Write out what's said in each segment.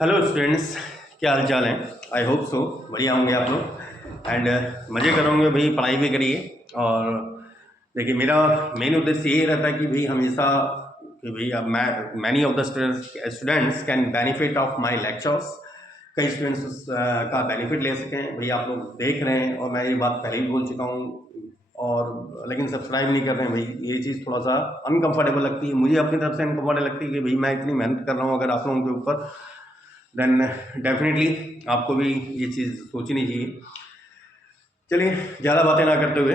Hello students, क्या हाल चाल है। आई होप सो बढ़िया होंगे आप लोग एंड मज़े करोगे भाई, पढ़ाई भी करिए। और देखिए, मेरा मेन उद्देश्य यही रहता है कि भाई हमेशा कि भाई अब many of the students can benefit of my lectures. कई स्टूडेंट्स का बेनिफिट ले सकें। भाई आप लोग देख रहे हैं और मैं ये बात पहले ही बोल चुका हूँ, और लेकिन सब्सक्राइब नहीं कर रहे हैं। भाई ये चीज़ थोड़ा सा अनकंफर्टेबल लगती है, मुझे अपनी तरफ से अनकंफर्टेबल लगती है कि भाई मैं इतनी मेहनत कर रहा हूँ अगर आप लोगों के ऊपर, देन डेफिनेटली आपको भी ये चीज़ सोचनी चाहिए। चलिए, ज़्यादा बातें ना करते हुए,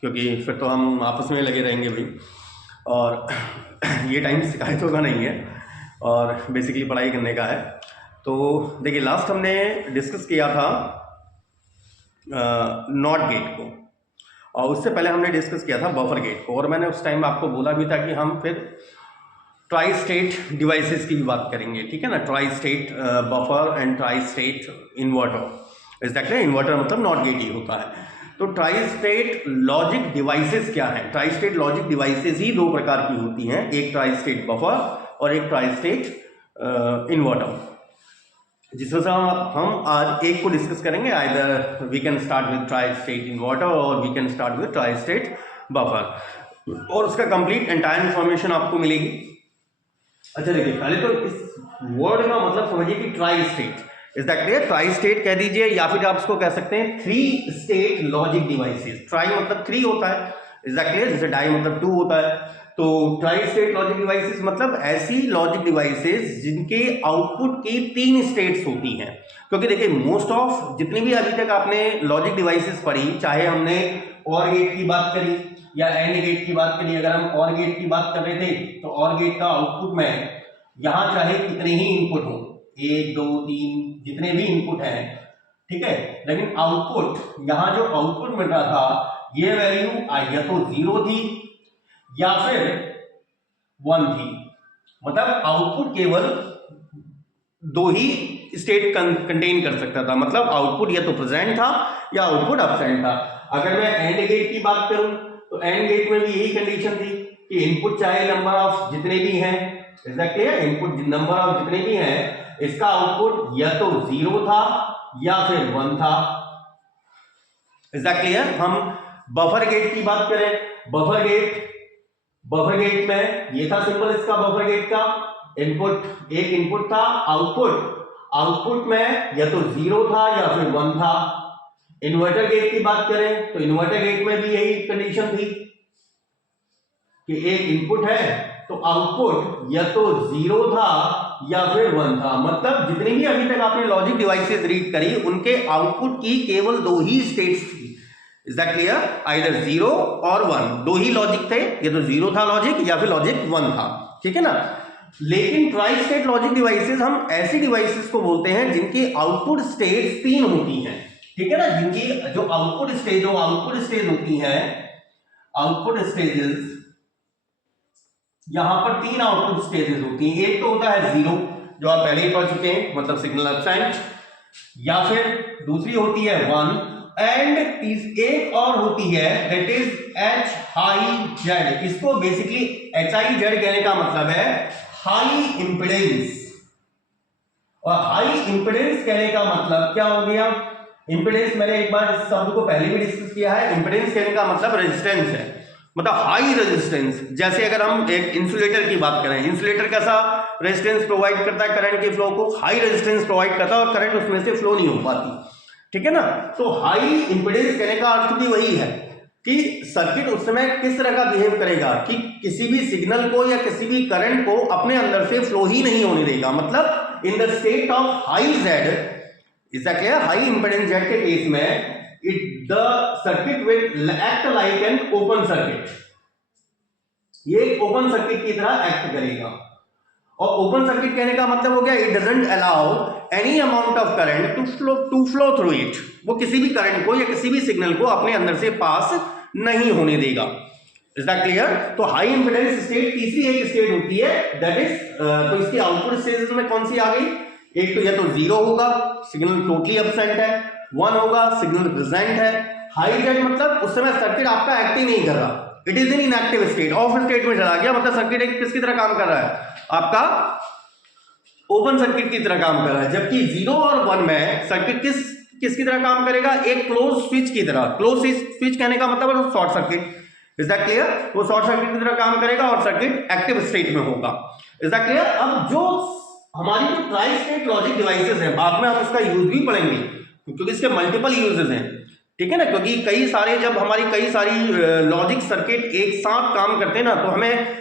क्योंकि फिर तो हम आपस में लगे रहेंगे भाई, और ये टाइम शिकायतों का नहीं है और बेसिकली पढ़ाई करने का है। तो देखिए, लास्ट हमने डिस्कस किया था नॉट गेट को, और उससे पहले हमने डिस्कस किया था बफर गेट को, और मैंने उस टाइम आपको बोला भी था कि हम फिर ट्राई स्टेट डिवाइसेस की भी बात करेंगे, ठीक है ना। Try state buffer and try state inverter. Exactly, inverter मतलब नॉट गेट ही होता है। तो ट्राई स्टेट लॉजिक डिवाइसेस क्या है? ट्राई स्टेट लॉजिक डिवाइसेस ही दो प्रकार की होती हैं, एक ट्राई स्टेट बफर और एक ट्राई स्टेट इन्वर्टर, जिसमें से हम आज एक को डिस्कस करेंगे। Either we can start with tri state inverter और we can start with tri state buffer, और उसका कंप्लीट एंटायर इंफॉर्मेशन आपको मिलेगी। अच्छा देखिए, पहले तो इस वर्ड का मतलब समझिए कि tri state, is that clear? Tri state कह दीजिए, या फिर आप इसको कह सकते हैं three state logic devices. Try मतलब थ्री होता है, इज दैट क्लियर? जैसे डाई मतलब टू होता है। तो ट्राई स्टेट लॉजिक डिवाइसेस मतलब ऐसी लॉजिक डिवाइसेस जिनके आउटपुट की तीन स्टेट्स होती हैं। क्योंकि देखिए, मोस्ट ऑफ जितनी भी अभी तक आपने लॉजिक डिवाइसेस पढ़ी, चाहे हमने और गेट की बात करी या एंड गेट की बात करी। अगर हम और गेट की बात कर रहे थे तो और गेट का आउटपुट में यहां चाहे कितने ही इनपुट हो, 1 2 3 जितने भी इनपुट हैं, ठीक है, लेकिन आउटपुट यहां जो आउटपुट मिल रहा था, ये वैल्यू या तो 0 थी या फिर 1 थी। मतलब आउटपुट केवल दो ही स्टेट कंटेन कर सकता था, मतलब आउटपुट या तो प्रेजेंट था या आउटपुट एब्सेंट था। अगर मैं एंड गेट की बात करूं तो एंड गेट में भी यही कंडीशन थी कि इनपुट चाहे नंबर ऑफ जितने भी हैं, एग्जैक्टली इनपुट नंबर ऑफ जितने भी हैं, इसका आउटपुट या तो 0 था या फिर 1 था। एग्जैक्टली हम बफर गेट की बात करें, बफर गेट में ये था सिंबल इसका, बफर गेट का इनपुट, एक इनपुट था, आउटपुट में या तो 0 था या फिर 1 था। इन्वर्टर गेट की बात करें तो इन्वर्टर गेट में भी यही कंडीशन थी कि एक इनपुट है तो आउटपुट या तो 0 था या फिर 1 था। मतलब जितनी भी अभी तक आपने लॉजिक डिवाइसेस रीड करी, उनके आउटपुट की केवल दो ही स्टेट्स थी। Is that clear? आइदर 0 और 1, दो ही लॉजिक थे, या तो 0 था लॉजिक या फिर लॉजिक 1 था, ठीक है ना। लेकिन ट्राई स्टेट लॉजिक डिवाइसेस हम ऐसी डिवाइसेस को बोलते हैं जिनकी आउटपुट स्टेट्स तीन होती हैं, ठीक है ना। जिनकी जो आउटपुट स्टेज होती है, आउटपुट स्टेजेस, यहां पर तीन आउटपुट स्टेजेस होती हैं। एक तो होता है 0, जो आप पहले ही पढ़ चुके हैं, मतलब सिग्नल एब्सेंट, या फिर दूसरी होती है 1, एंड एक और होती है that is H high Z. इसको बेसिकली एच आई जेड कहने का मतलब है हाई इंपेडेंस, और हाई इंपेडेंस कहने का मतलब क्या हो गया? इंपेडेंस मैंने एक बार इस शब्द को पहले भी डिस्कस किया है। इंपेडेंस कहने का मतलब रेजिस्टेंस है, मतलब हाई रेजिस्टेंस। जैसे अगर हम एक इंसुलेटर की बात करें, इंसुलेटर कैसा रेजिस्टेंस प्रोवाइड करता है? करंट के फ्लो को हाई रेजिस्टेंस प्रोवाइड करता है और करंट उसमें से फ्लो नहीं हो पाती, ठीक है ना। तो हाई इंपेडेंस कहने का अर्थ भी वही है कि सर्किट उस समय किस तरह का बिहेव करेगा कि किसी भी सिग्नल को या किसी भी करंट को अपने अंदर से फ्लो ही नहीं होने देगा। मतलब in the state of high Z, is that clear? High impedance Z के केस में the circuit will act like an open circuit, ये एक ओपन सर्किट की तरह एक्ट करेगा। और ओपन सर्किट कहने का मतलब हो गया it doesn't allow any amount of current to flow through it. वो किसी भी करंट को या किसी भी सिग्नल को अपने अंदर से पास नहीं होने देगा। Is that clear? तो हाई इंपेडेंस स्टेट तीसरी एक स्टेट होती है, दैट इज तो इसकी आउटपुट स्टेजेस में कौन सी आ गई? एक तो या तो 0 होगा, सिग्नल टोटली एब्सेंट है, 1 होगा, सिग्नल प्रेजेंट है। हाई जेड मतलब उस समय सर्किट आपका एक्ट ही नहीं कर रहा, it is in inactive state, of state में चला गया। मतलब सर्किट एक किसकी तरह काम कर रहा है? आपका ओपन सर्किट की तरह काम कर रहा है, जबकि 0 और 1 में सर्किट किसकी तरह काम करेगा, एक क्लोज स्विच की तरह। क्लोज स्विच कहने का मतलब है short circuit. Is that clear? वो शॉर्ट सर्किट की तरह काम करेगा और सर्किट एक्टिव स्टेट में होगा। Is that clear? अब जो हमारी जो ट्राई स्टेट लॉजिक डिवाइसेस हैं, बाद में हम इसका यूज भी पढ़ेंगे क्योंकि इसके मल्टीपल यूजेस हैं, ठीक है ना, क्योंकि कई सारी लॉजिक सर्किट एक साथ काम करते हैं ना, तो हमें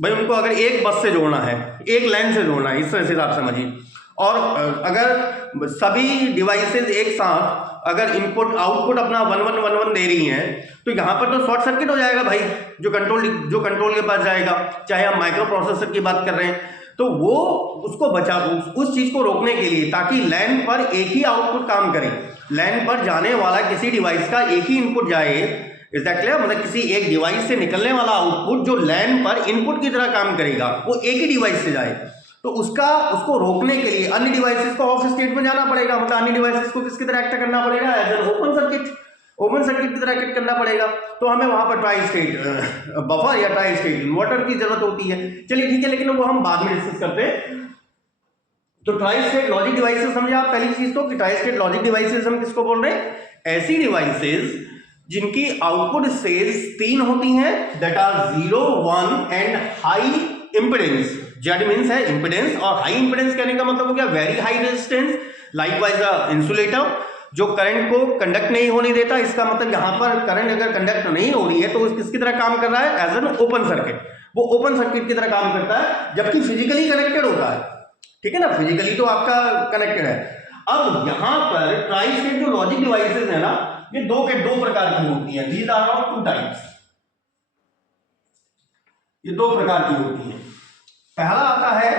भाई उनको अगर एक बस से जोड़ना है, एक लाइन से जोड़ना है, इस तरह से आप समझिए। और अगर सभी डिवाइसेस एक साथ अगर इनपुट आउटपुट अपना 1111 दे रही हैं, तो यहाँ पर तो शॉर्ट सर्किट हो जाएगा भाई, जो कंट्रोल के पास जाएगा। चाहे हम माइक्रो प्रोसेसर की बात कर रहे हैं, तो वो उसको उस चीज को रोकने के लिए, ताकि लैन पर एक ही आउटपुट काम करे, लैन पर जाने वाला किसी डिवाइस का एक ही इनपुट जाए। Is that clear? मतलब किसी एक डिवाइस से निकलने वाला आउटपुट जो लैन पर इनपुट की तरह काम करेगा, वो एक ही डिवाइस से जाए। तो उसको रोकने के लिए अन्य डिवाइसेस को ऑफ स्टेट में जाना पड़ेगा, मतलब अन्य डिवाइसेस को किसकी तरह एक्ट करना पड़ेगा, एज एन ओपन सर्किट की तरह एक्ट करना पड़ेगा। तो हमें वहां पर ट्राई स्टेट बफर या ट्राई स्टेट इन्वर्टर की जरूरत होती है। चलिए ठीक है, लेकिन वो हम बाद में डिस्कस करते हैं। तो ट्राई स्टेट लॉजिक डिवाइसेस समझे आप। पहली चीज तो कि ट्राई स्टेट लॉजिक डिवाइसेस हम किसको बोल रहे हैं, ऐसी डिवाइसेस जिनकी आउटपुट स्टेज 3 होती हैं, that are 0, 1 and high impedance. Z means है इंपेडेंस, और हाई इंपेडेंस कहने का मतलब हो गया very high resistance, likewise a insulator जो करंट को कंडक्ट नहीं होने देता। इसका मतलब यहां पर करंट अगर कंडक्ट नहीं हो रही है तो किसकी तरह काम कर रहा है, एज एन ओपन सर्किट। वो ओपन सर्किट की तरह काम करता है, जबकि फिजिकली कनेक्टेड होता है, ठीक है ना, फिजिकली तो आपका कनेक्टेड है। अब यहां पर ट्राई स्टेट जो लॉजिक डिवाइसेस है ना, ये दो प्रकार की होती हैं। These are of 2 types. ये 2 प्रकार की होती हैं। पहला आता है,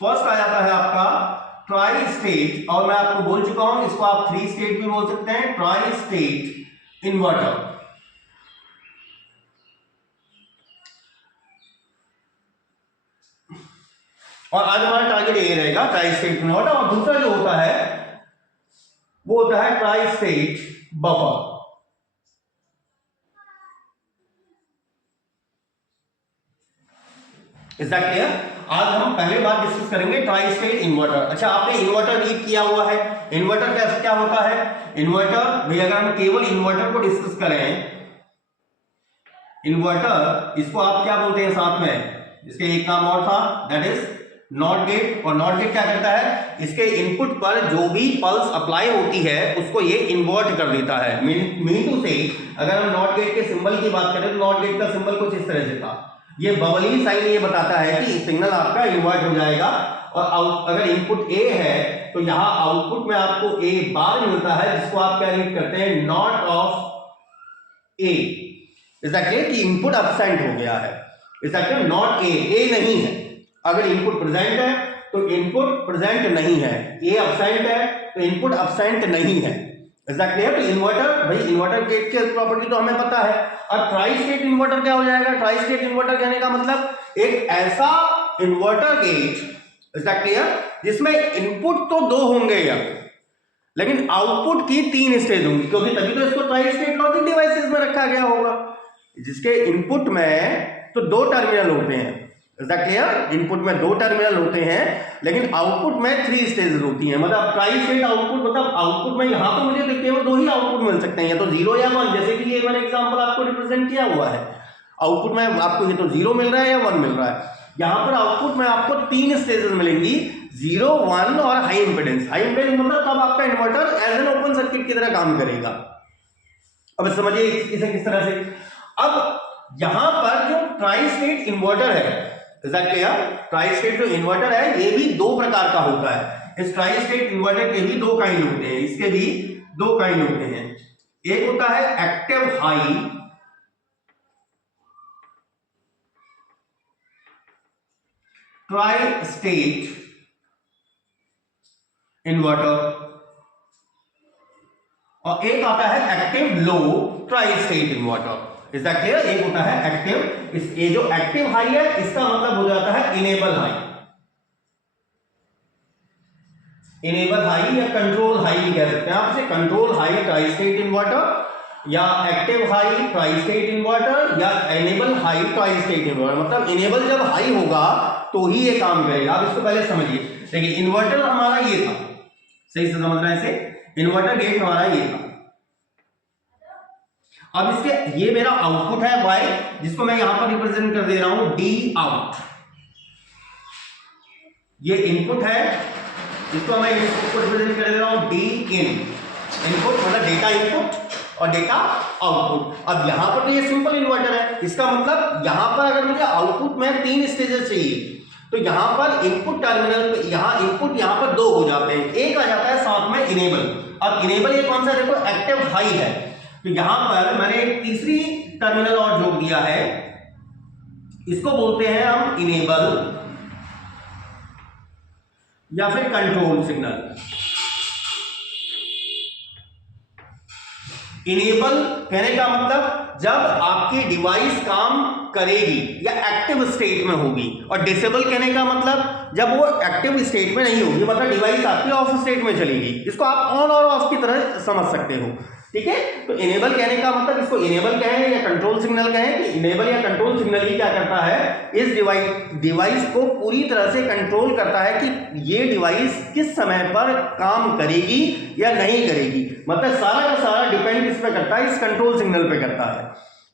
फर्स्ट आ जाता है आपका ट्राई स्टेट, और मैं आपको बोल चुका हूं इसको आप 3 स्टेट भी बोल सकते हैं, ट्राई स्टेट इन्वर्टर। और आज हमारा टारगेट ये रहेगा, ट्राई स्टेट इन्वर्टर। और दूसरा जो होता है वो होता है try state buffer. Is that clear? आज हम पहले बात डिस्कस करेंगे ट्राई स्टेट इन्वर्टर। अच्छा, आपने इन्वर्टर रीड किया हुआ है। इन्वर्टर क्या होता है? इन्वर्टर भाई, अगर हम केवल इन्वर्टर को डिस्कस करें, इन्वर्टर इसको आप क्या बोलते हैं साथ में, इसके एक नाम और था, दैट इज नॉट गेट। और नॉट गेट क्या करता है, इसके इनपुट पर जो भी पल्स अप्लाई होती है उसको ये इन्वर्ट कर देता है। मीन टू से, अगर हम नॉट गेट के सिंबल की बात करें तो नॉट गेट का सिंबल कुछ इस तरह से था। ये बबली साइन ये बताता है कि सिग्नल आपका इन्वर्ट हो जाएगा, और अगर इनपुट ए है तो यहां आउटपुट में आपको ए बार मिलता है, जिसको आप क्या रीड करते हैं, not of A. Is that clear? कि इनपुट एब्सेंट हो गया है। Is that clear? Not a नहीं है। अगर इनपुट प्रेजेंट है तो इनपुट प्रेजेंट नहीं है, ए एब्सेंट है तो इनपुट एब्सेंट नहीं है। Is that clear? तो इन्वर्टर भाई, इन्वर्टर गेट की प्रॉपर्टी तो हमें पता है। और ट्राई स्टेट इन्वर्टर क्या हो जाएगा? ट्राई स्टेट इन्वर्टर कहने का मतलब एक ऐसा inverter gate, is that clear, जिसमें इनपुट तो 2 होंगे यार, लेकिन आउटपुट की 3 स्टेज होंगी, क्योंकि तभी तो इसको ट्राई स्टेट लॉजिक डिवाइसेस में रखा गया होगा, जिसके इनपुट में तो 2 टर्मिनल होते हैं। Is that clear? इनपुट में 2 टर्मिनल होते हैं, लेकिन आउटपुट में 3 स्टेजेस होती हैं। मतलब ट्राई स्टेट आउटपुट, मतलब आउटपुट में यहां तो मुझे केवल 2 ही आउटपुट मिल सकते हैं, या तो 0 या 1, जैसे कि ये मैंने एग्जांपल आपको रिप्रेजेंट किया हुआ है। आउटपुट में आपको ये तो 0 मिल रहा है या 1 मिल रहा है। यहां पर आउटपुट में आपको 3 स्टेजेस मिलेंगी, 0, 1 और हाई इंपेडेंस। हाई इंपेडेंस मतलब तब आपका inverter as an open circuit की तरह काम करेगा। अब समझिए इसे किस तरह से। अब यहां पर जो ट्राई स्टेट इन्वर्टर है, is that clear? Try state जो इन्वर्टर है ये भी 2 प्रकार का होता है। इस ट्राई स्टेट इन्वर्टर के भी 2 काइंड होते हैं, इसके भी 2 काइंड होते हैं। एक होता है active high tri state inverter, और एक आता है active low tri state inverter. Is that clear? एक होता है एक्टिव, ये जो एक्टिव हाई है इसका मतलब हो जाता है इनेबल हाई। इनेबल हाई या कंट्रोल हाई भी कह सकते हैं आप इसे। Control high tri state inverter या active high tri state inverter या enable high tri state inverter. मतलब इनेबल जब हाई होगा तो ही ये काम करेगा। आप इसको पहले समझिए। देखिए इन्वर्टर हमारा ये था, सही से समझना है इसे, इन्वर्टर गेट हमारा ये था। अब इसके ये मेरा आउटपुट है वाई, जिसको मैं यहां पर रिप्रेजेंट कर दे रहा हूं डी आउट। ये इनपुट है जिसको मैं इनपुट को रिप्रेजेंट कर दे रहा हूं डी इन। इनपुट मतलब डेटा इनपुट और डेटा आउटपुट। अब यहां पर तो ये सिंपल इन्वर्टर है, इसका मतलब यहां पर अगर मुझे आउटपुट में 3 स्टेजेस चाहिए तो यहां पर इनपुट टर्मिनल पे यहां इनपुट यहां पर 2 हो जाते हैं, एक आ जाता है साथ में इनेबल। अब इनेबल ये कौन सा, देखो एक्टिव हाई है, तो यहां पर मैंने एक तीसरी टर्मिनल और जोड़ दिया है, इसको बोलते हैं हम इनेबल या फिर कंट्रोल सिग्नल। इनेबल कहने का मतलब जब आपकी डिवाइस काम करेगी या एक्टिव स्टेट में होगी, और डिसेबल कहने का मतलब जब वो एक्टिव स्टेट में नहीं होगी, मतलब डिवाइस आपकी ऑफ स्टेट में चलेगी। इसको आप ऑन और ऑफ की तरह समझ सकते हो, ठीक है। तो इनेबल कहने का मतलब इसको इनेबल कहें या कंट्रोल सिग्नल कहें, कि इनेबल या कंट्रोल सिग्नल ही क्या करता है, इस डिवाइस को पूरी तरह से कंट्रोल करता है कि ये डिवाइस किस समय पर काम करेगी या नहीं करेगी। मतलब सारा का सारा डिपेंड किस पे करता है, इस कंट्रोल सिग्नल पे करता है,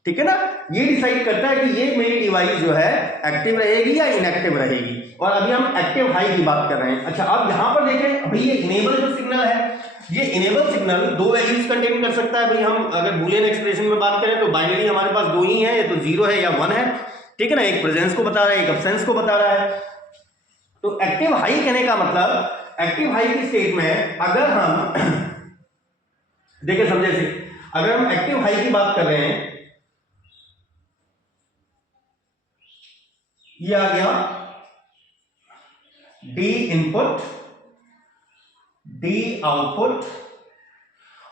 ठीक है ना। ये डिसाइड करता है कि ये मेरी डिवाइस जो है एक्टिव रहेगी या इनएक्टिव रहेगी। और अभी हम एक्टिव हाई की बात कर रहे हैं। अच्छा, अब यहां पर देखें, अभी ये इनेबल जो सिग्नल है, ये इनेबल सिग्नल 2 वैल्यूज कंटेन कर सकता है। भाई हम अगर बूलियन एक्सप्रेशन में बात करें तो बाइनरी हमारे पास 2 ही है, या तो 0 है या 1 है, ठीक है ना। एक प्रेजेंस को बता रहा है, एक एब्सेंस को बता रहा है। तो एक्टिव हाई कहने का मतलब एक्टिव हाई की स्टेट में अगर हम देखिए समझे से, अगर हम एक्टिव हाई की बात कर रहे हैं, ये आ गया डी इनपुट डी आउटपुट,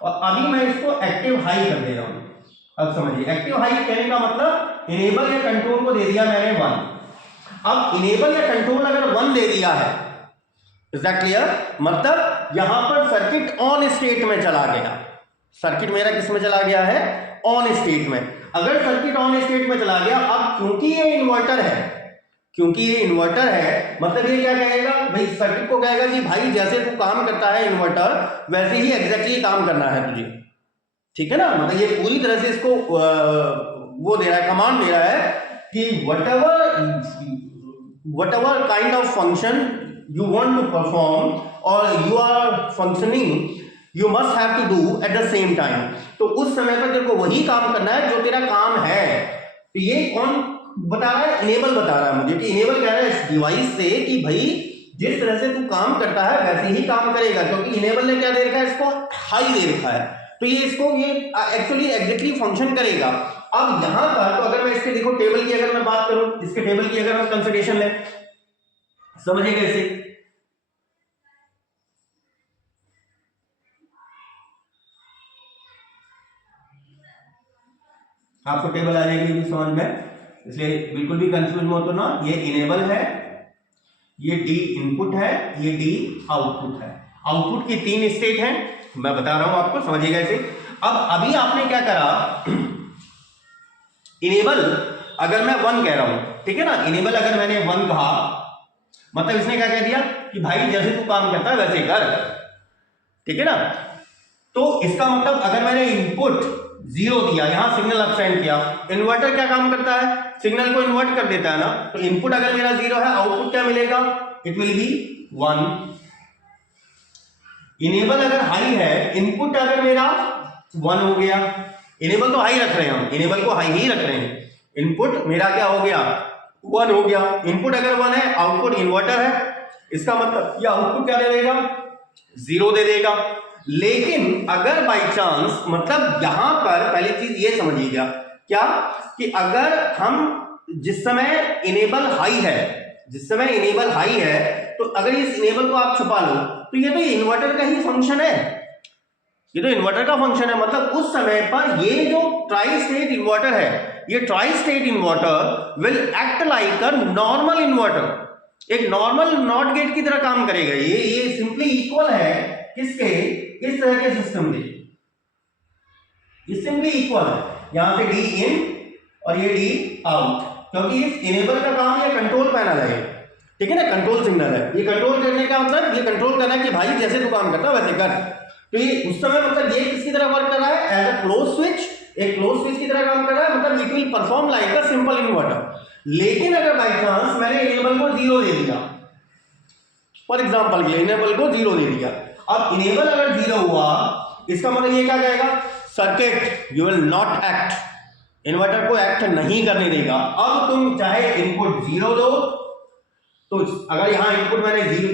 और अभी मैं इसको एक्टिव हाई कर दे रहा हूं। अब समझिए, एक्टिव हाई कहने का मतलब इनेबल या कंट्रोल को दे दिया मैंने 1। अब इनेबल या कंट्रोल अगर 1 दे दिया है, इज दैट क्लियर, मतलब यहां पर सर्किट ऑन स्टेट में चला गया। सर्किट मेरा किस में चला गया है, ऑन स्टेट में। अगर सर्किट ऑन स्टेट में चला गया, अब क्योंकि ये इन्वर्टर है, मतलब ये क्या कहेगा भाई, सर्किट को कहेगा कि भाई जैसे तू काम करता है इन्वर्टर, वैसे ही एग्जैक्टली काम करना है तुझे, ठीक है ना। मतलब ये पूरी तरह से इसको वो दे रहा है, कमांड दे रहा है कि whatever kind of function you want to perform और you are functioning, you must have to do at the same time. तो उस समय पर तेरे को वही काम करना है जो तेरा काम है। तो ये कौन बता रहा है, इनेबल बता रहा है मुझे, कि इनेबल कह रहा है इस डिवाइस से कि भाई जिस तरह से तू काम करता है वैसे ही काम करेगा, क्योंकि इनेबल ने क्या दे रखा है, इसको हाई दे रखा है, तो ये इसको ये एक्चुअली एग्जैक्टली फंक्शन करेगा। अब यहां पर तो अगर मैं इसके देखो टेबल की अगर मैं बात करूं, इसके टेबल की अगर मैं कंसिडरेशन ले, समझिएगा इसे, आपको टेबल आ जाएगी भी समझ में, इसलिए बिल्कुल भी कंफ्यूज मत होना। ये इनेबल है, ये डी इनपुट है, ये डी आउटपुट है। आउटपुट की 3 स्टेट हैं, मैं बता रहा हूं आपको, समझिएगा इसे। अब अभी आपने क्या करा, इनेबल अगर मैं 1 कह रहा हूं, ठीक है ना, इनेबल अगर मैंने 1 कहा, मतलब इसने क्या कह दिया कि भाई जैसे तू काम करता है वैसे कर, ठीक है ना। तो इसका मतलब अगर मैंने इनपुट 0 दिया, यहां सिग्नल अपसेंड किया, इन्वर्टर क्या काम करता है, सिग्नल को इन्वर्ट कर देता है ना। तो इनपुट अगर मेरा 0 है, आउटपुट क्या मिलेगा, इट विल बी 1। इनेबल अगर हाई है, इनपुट अगर मेरा 1 हो गया, इनेबल तो हाई रख रहे हैं हम, इनेबल को हाई ही रख रहे हैं, इनपुट मेरा क्या हो गया, 1 हो गया। इनपुट अगर 1 है, आउटपुट इन्वर्टर है, इसका मतलब ये आउटपुट क्या दे देगा, 0 दे देगा। लेकिन अगर बाई चांस, मतलब यहां पर पहली चीज ये समझिएगा क्या, कि अगर हम जिस समय इनेबल हाई है, तो अगर इस इनेबल को आप छुपा लो, तो ये तो इन्वर्टर का ही फंक्शन है, ये तो इन्वर्टर का फंक्शन है। मतलब उस समय पर ये जो ट्राई स्टेट इन्वर्टर है, ये try state inverter will act like a normal inverter, एक नॉर्मल नॉट गेट की तरह काम करेगा। ये सिंपली इक्वल है किसके, इस तरह के सिस्टम के, ये सिंपली इक्वल है। यहां से डी इन और ये डी आउट, क्योंकि इस इनेबल का काम ये कंट्रोल पैनल है, ठीक है ना, कंट्रोल सिग्नल है। ये कंट्रोल करने का मतलब, ये कंट्रोल करना है कि भाई जैसे तू काम करता है वैसे कर। तो ये उस समय मतलब ये किसकी तरह वर्क कर रहा है, एज अ क्लोज स्विच, एक क्लोज स्विच की तरह काम कर रहा है, मतलब it will perform like a simple inverter. लेकिन अगर बाई चांस मैंने इनेबल को 0 दे दिया, फॉर एग्जाम्पल के लिए इनेबल को 0 दे दिया, अब इनेबल अगर 0 हुआ, इसका मतलब ये क्या कहेगा, circuit you will not act, inverter को एक्ट नहीं करने देगा। अब तुम चाहे इनपुट 0 दो, तो अगर यहाँ इनपुट मैंने 0,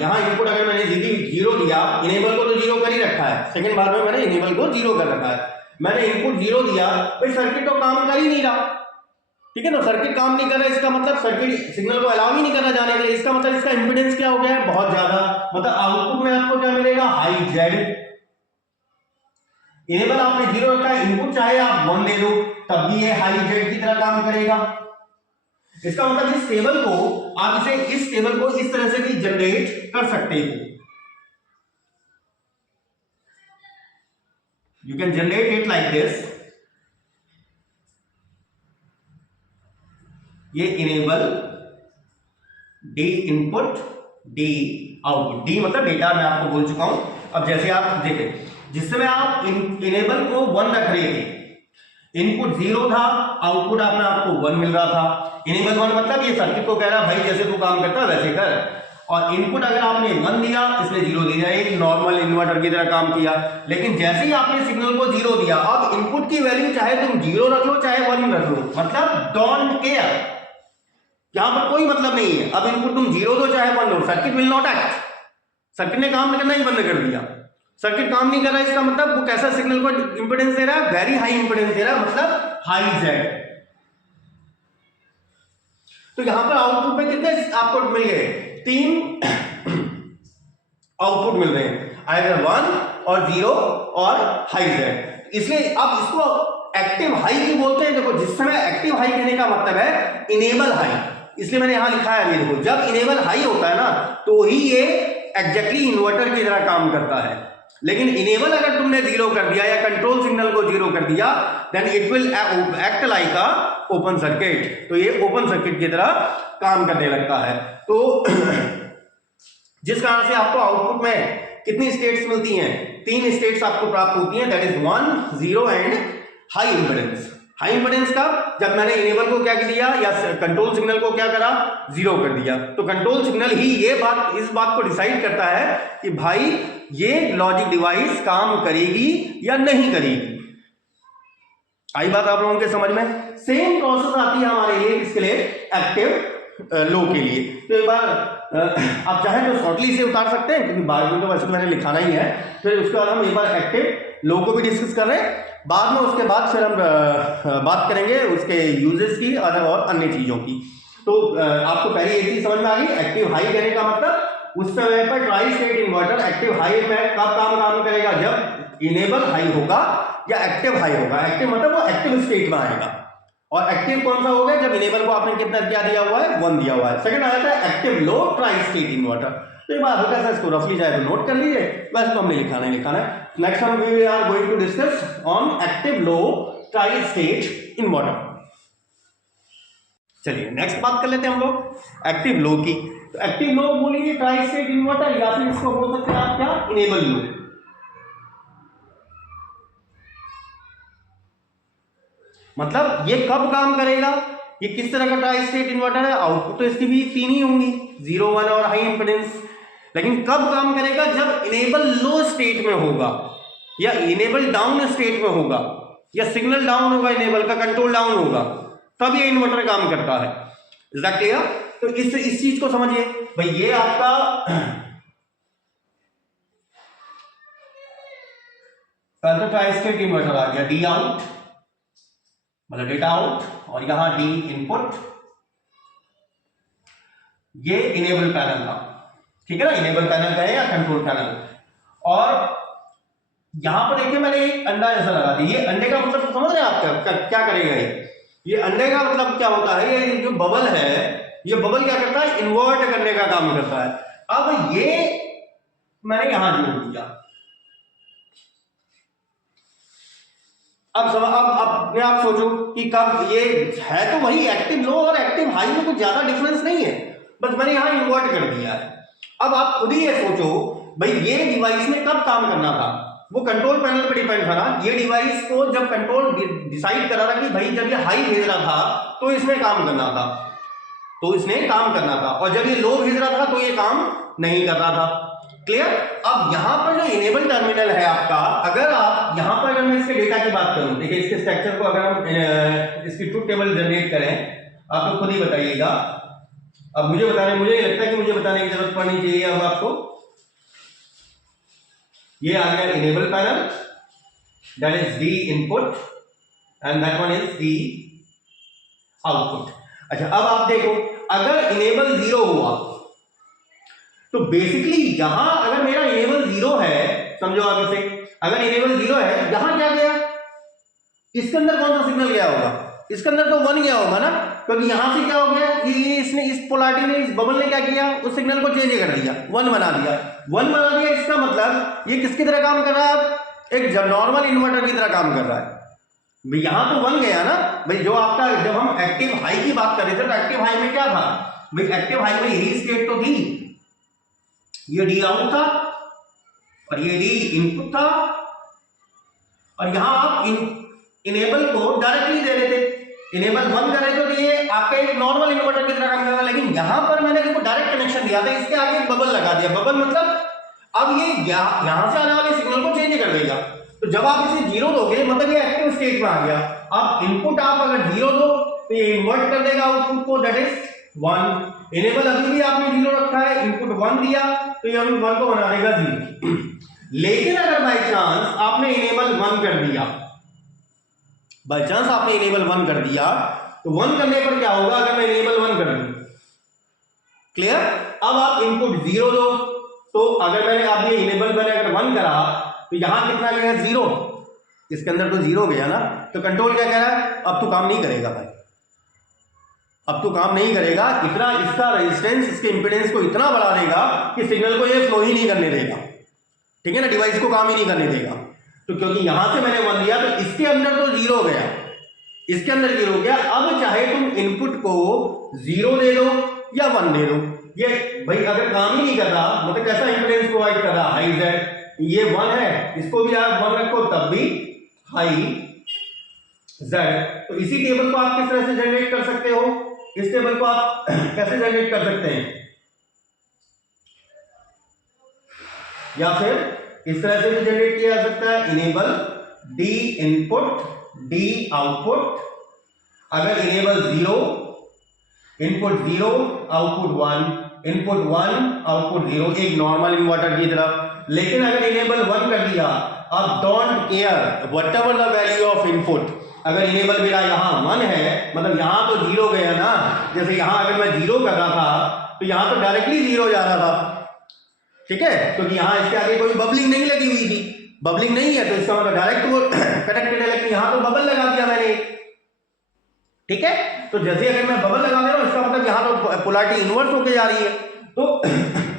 यहाँ इनपुट अगर मैंने 0 दिया, इनेबल को तो 0 कर ही रखा है, सेकंड बार में मैंने इनेबल को 0 कर रखा है, मैंने इनपुट 0 दिया, फिर सर्किट तो काम कर ही नहीं रहा, ठीक है ना, सर्किट काम नहीं कर रहा, इसका मतलब सर्किट सिग्नल को अलाउ ही नहीं करना जाने के लिए, इसका मतलब इसका इंपीडेंस क्या हो गया है, बहुत ज्यादा, मतलब आउटपुट में आपको क्या मिलेगा, हाई जेड। इनेबल आपने 0 रखा है, इनपुट चाहे आप 1 दे दो तब भी ये हाई जेड की तरह काम करेगा। इसका मतलब इस टेबल को आप इस टेबल को इस तरह से भी जनरेट कर सकते हो, you can generate it like this. ये enable D input D output, D मतलब डेटा, मैं आपको बोल चुका हूं। अब जैसे आप देखें, जिस समय आप इनेबल को 1 रख रहे थे, इनपुट 0 था, आउटपुट आपको 1 मिल रहा था। इनेबल 1 मतलब ये सर्किट को कह रहा है भाई जैसे तू काम करता है वैसे कर, और इनपुट अगर आपने 1 दिया, इसने 0 दिया, एक नॉर्मल इन्वर्टर की तरह काम किया। लेकिन जैसे ही आपने सिग्नल को 0 दिया, अब इनपुट की वैल्यू चाहे तुम 0 रख लो चाहे 1 रख लो, मतलब डोंट केयर, यहां पर कोई मतलब नहीं है। अब इनपुट तुम 0 दो चाहे 1 दो, circuit will not act, circuit ने काम करना ही बंद कर दिया। सर्किट काम नहीं कर रहा, इसका मतलब वो कैसा सिग्नल को इंपीडेंस दे रहा है, वेरी हाई इंपीडेंस दे रहा है, मतलब हाई जेड। तो यहां पर आउटपुट में कितने आपको मिल गए, 3 आउटपुट मिल रहे हैं, आइदर 1 और 0 और हाई जेड। इसलिए अब इसको एक्टिव हाई क्यों बोलते हैं, देखो जिस समय एक्टिव हाई कहने का मतलब है इनेबल हाई, इसलिए मैंने यहां लिखा है, देखो जब इनेबल हाई होता है ना तो ही ये एग्जैक्टली इन्वर्टर की तरह काम करता है। लेकिन इनेबल अगर तुमने 0 कर दिया या कंट्रोल सिग्नल को 0 कर दिया, then it will act like a open circuit, तो ये ओपन सर्किट की तरह काम करने लगता है। तो जिस कारण से आपको आउटपुट में कितनी स्टेट्स मिलती हैं, 3 स्टेट्स आपको प्राप्त होती हैं, that is 1, 0 and high impedance. High impedance का जब मैंने इनेबल को क्या किया या कंट्रोल सिग्नल को क्या करा, 0 कर दिया, तो कंट्रोल सिग्नल ही ये बात, इस बात को डिसाइड करता है कि भाई ये लॉजिक डिवाइस काम करेगी या नहीं करेगी। आई बात आप लोगों के समझ में। सेम प्रोसेस आती है हमारे लिए, इसके लिए एक्टिव लो के लिए। तो एक बार आप चाहें तो शॉर्टली से उतार सकते हैं, क्योंकि बाद में तो वैसे तो मैंने लिखाना ही है, फिर उसके बाद हम एक बार एक्टिव लो को भी डिस्कस कर रहे हैं, बाद में उसके बाद फिर हम बात करेंगे उसके यूजेस की और अन्य चीजों की। तो आपको पहले एक चीज समझ में आ गई, एक्टिव हाई कहने का मतलब उस समय पर tri state inverter active high में कब काम करेगा, जब इनेबल हाई होगा या एक्टिव हाई होगा। एक्टिव मतलब वो एक्टिव स्टेट में आएगा, और एक्टिव कौन सा होगा, जब इनेबल को आपने कितना क्या दिया हुआ है, 1 दिया हुआ है। सेकंड आ जाता है active low tri state inverter. तो एक बार हल्का सा इसको रफली चाहे तो नोट कर लीजिए, वैसे तो हमने लिखाना है। नेक्स्ट हम we are going to discuss on active low tri state inverter. चलिए नेक्स्ट बात कर लेते हैं हम लोग एक्टिव लो की। तो एक्टिव लो बोलिए ट्राई स्टेट इन्वर्टर, या फिर इसको बोल सकते हैं आप क्या, इनेबल लो। मतलब ये कब काम करेगा, ये किस तरह का ट्राई स्टेट इन्वर्टर है, आउटपुट तो इसकी भी 3 ही होंगी, 0, 1 और हाई इंपीडेंस। लेकिन कब काम करेगा, जब इनेबल लो स्टेट में होगा या इनेबल डाउन स्टेट में होगा, या सिग्नल डाउन होगा, इनेबल का कंट्रोल डाउन होगा, तब ये इन्वर्टर काम करता है। Is that clear? तो इस चीज को समझिए भाई, ये आपका ट्राई स्टेट इन्वर्टर आ गया, डी आउट मतलब डेटा आउट, और यहां डी इनपुट, ये इनेबल पैनल था, ठीक है ना, इनेबल पैनल का है या कंट्रोल पैनल। और यहां पर देखिए मैंने एक अंडा जैसा लगा दिया, ये अंडे का मतलब समझ रहे हैं आप क्या करेगा ये अंडे का मतलब क्या होता है, ये जो बबल है, ये बबल क्या करता है, इन्वर्ट करने का काम करता है। अब ये मैंने यहां जोड़ दिया, अब अपने आप सोचो कि कब ये है, तो वही एक्टिव लो और एक्टिव हाई में कुछ ज्यादा डिफरेंस नहीं है। बस मैंने यहाँ इन्वर्ट कर दिया है। अब आप खुद ही ये सोचो भाई ये डिवाइस में कब काम करना था, वो कंट्रोल पैनल पर डिपेंड था ना। ये डिवाइस को जब कंट्रोल डिसाइड करा था कि भाई जब ये हाई भेज रहा था तो इसमें काम करना था, तो इसने काम करना था, और जब ये लो भेज रहा था तो ये काम नहीं कर रहा था। क्लियर? अब यहां पर जो इनेबल टर्मिनल है आपका, अगर आप यहां पर अगर मैं इसके डेटा की बात करूं, देखिए इसके स्ट्रक्चर को अगर हम इसकी ट्रुथ टेबल जनरेट करें, आप तो खुद ही बताइएगा। अब मुझे नहीं लगता कि मुझे बताने की जरूरत पड़नी चाहिए अब आपको। ये आ गया enable panel, that is D input and that one is D output. अच्छा, अब आप देखो अगर इनेबल 0 हुआ तो बेसिकली यहां अगर मेरा इनेबल 0 है, समझो आप इसे, अगर इनेबल 0 है, यहां क्या गया, इसके अंदर कौन सा सिग्नल गया होगा, इसके अंदर तो 1 गया होगा ना, क्योंकि यहां से क्या हो गया, ये इसने इस पोलैरिटी ने, इस बबल ने क्या किया, उस सिग्नल को चेंज कर दिया, 1 बना दिया। 1 बना दिया, इसका मतलब ये किसकी तरह काम कर रहा है, एक नॉर्मल इन्वर्टर की तरह काम कर रहा है। भाई यहां तो 1 गया ना भाई, जो आपका जब हम एक्टिव हाई की बात कर रहे थे तो एक्टिव हाई में क्या था भाई, एक्टिव हाई में यही स्टेट तो थी, ये डी आउट था और ये डी इनपुट था, और यहां आप इनेबल को डायरेक्टली दे रहे थे, इनेबल 1 कर रहे थे तो ये आपका एक नॉर्मल इन्वर्टर की तरह काम कर रहा है। लेकिन यहां पर मैंने देखो डायरेक्ट कनेक्शन दिया था, इसके आगे एक बबल लगा दिया। बबल मतलब अब ये यहां से आने वाले सिग्नल को चेंज कर देगा। तो जब आप इसे 0 दोगे मतलब ये एक्टिव स्टेट में आ गया। आप इनपुट आप अगर 0 दो तो ये इन्वर्ट कर देगा आउटपुट को, दैट इज 1। इनेबल अभी भी आपने 0 रखा है, इनपुट 1 दिया तो ये 1 को बना देगा 0। लेकिन अगर बाय चांस आपने इनेबल 1 कर दिया, बाय चांस आपने इनेबल 1 कर दिया, तो 1 करने पर क्या होगा, अगर मैं इनेबल 1 कर दूं, क्लियर? अब आप इनपुट 0 दो, तो अगर मैंने आप ये इनेबल मैंने अगर 1 करा तो यहां कितना गया, 0, इसके अंदर तो 0 गया ना। तो कंट्रोल क्या कह रहा है, अब तो काम नहीं करेगा भाई, अब तो काम नहीं करेगा, इतना इसका रेजिस्टेंस, इसके इंपेडेंस को इतना बढ़ा देगा कि सिग्नल को ये फ्लो ही नहीं करने देगा, ठीक है ना, डिवाइस को काम ही नहीं करने देगा। तो क्योंकि यहां से मैंने 1 दिया तो इसके अंदर तो 0 गया, इसके अंदर 0 गया। अब चाहे तुम इनपुट को 0 दे दो या 1 दे दो, ये भाई अगर काम ही नहीं कर रहा, मतलब कैसा इंपेडेंस प्रोवाइड कर रहा, हाई जेड, ये 1 है, इसको भी आप 1 रखो तब भी हाई जेड। तो इसी टेबल को आप किस तरह से जनरेट कर सकते हो, इस टेबल को आप कैसे जनरेट कर सकते हैं, या फिर इस तरह से भी जनरेट किया जा सकता है, enable D input D output. अगर enable 0, input 0 output 1, input 1 output 0, एक नॉर्मल इन्वर्टर की तरह। लेकिन अगर इनेबल 1 कर दिया, अब don't care whatever the value of input, अगर इनेबल मेरा यहां 1 है मतलब यहां तो 0 गया ना, जैसे यहां अगर मैं 0 कर रहा था तो यहां तो डायरेक्टली 0 जा रहा था, ठीक है, क्योंकि यहां इसके आगे कोई बबलिंग नहीं लगी हुई थी, बबलिंग नहीं है तो इसका मतलब डायरेक्ट वो कनेक्टेड है। लेकिन यहां तो बबल लगा दिया मैंने, ठीक है, तो जैसे अगर मैं बबल लगा दे रहा हूं इसका मतलब यहां तो पोलैरिटी इन्वर्स होके जा रही है। तो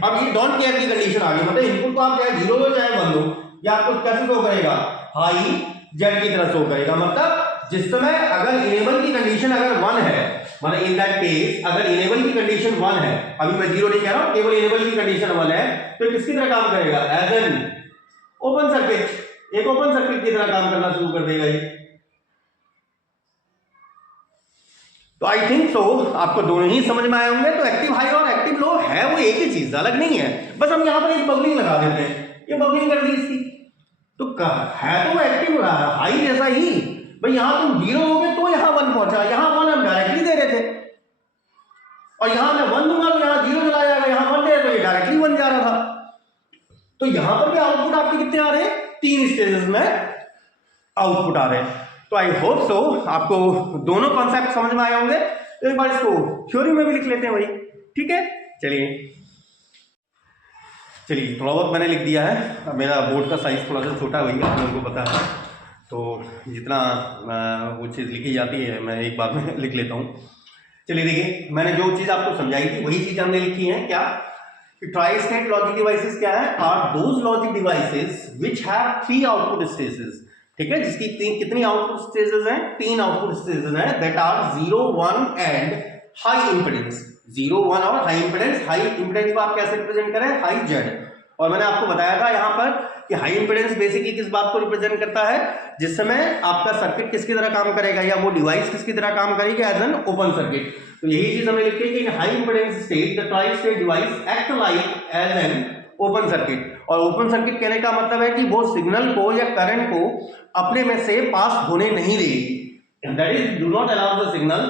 अब ये डोंट केयर की कंडीशन आ गई, मतलब इनपुट को आप चाहे 0 दो चाहे 1 दो, या आपको कैसे शो करेगा, हाई जेड की तरह शो करेगा। मतलब जिस समय अगर इनेबल की कंडीशन अगर 1 है, मतलब इन दैट केस अगर इनेबल की कंडीशन 1 है, अभी मैं 0 नहीं कह रहा हूं, केवल इनेबल की कंडीशन 1 है, तो किसकी तरह काम करेगा, एज एन ओपन सर्किट, एक ओपन सर्किट की तरह काम करना शुरू कर देगा ये। तो आई थिंक सो आपको दोनों ही समझ में आए होंगे। तो एक्टिव हाई और एक्टिव लो है वो एक ही चीज, अलग नहीं है, बस हम यहां पर एक बबलिंग लगा देते हैं, ये बबलिंग कर दी इसकी, तो है तो एक्टिव हाई जैसा ही भाई। यहां तुम 0 दोगे तो यहां 1 पहुंचा, यहां 1 हम डायरेक्टली दे रहे थे, और यहां मैं 1 दूंगा तो यहां 0 चला जाएगा, यहां 1 दे तो ये डायरेक्टली 1 जा रहा था। तो यहां पर भी आउटपुट आपके कितने आ रहे हैं, 3 स्टेजेस में आउटपुट आ रहे हैं। तो आई होप सो आपको दोनों कॉन्सेप्ट समझ में आए होंगे। तो एक बार इसको थ्योरी में भी लिख लेते हैं भाई, ठीक है। चलिए थोड़ा बहुत मैंने लिख दिया है, मेरा बोर्ड का साइज थोड़ा सा छोटा है भैया, आप लोगों को पता है, तो जितना वो चीज़ लिखी जाती है मैं एक बार में लिख लेता हूँ। चलिए देखिए, मैंने जो चीज़ आपको समझाई थी वही चीज़ हमने लिखी है। क्या ट्राई स्टेट लॉजिक डिवाइसेस क्या है, are those logic devices which have 3 output stages, ठीक है, जिसकी कितनी आउटपुट स्टेजेस हैं, 3 आउटपुट स्टेजेस हैं, that are 0, 1 and high impedance. 0 1 और हाई इंपेडेंस को आप कैसे रिप्रेजेंट करें, हाई जेड। और मैंने आपको बताया था यहाँ पर कि हाई इंपेडेंस बेसिकली किस बात को रिप्रेजेंट करता है, जिस समय आपका सर्किट किसकी तरह काम करेगा या वो डिवाइस किसकी तरह काम करेगी, एज एन ओपन सर्किट। तो यही चीज हमें लिखी है कि in high impedance state the tri state device act like as an open circuit. और ओपन सर्किट कहने का मतलब है कि वो सिग्नल को या करंट को अपने में से पास होने नहीं देगी, that is do not allow the signal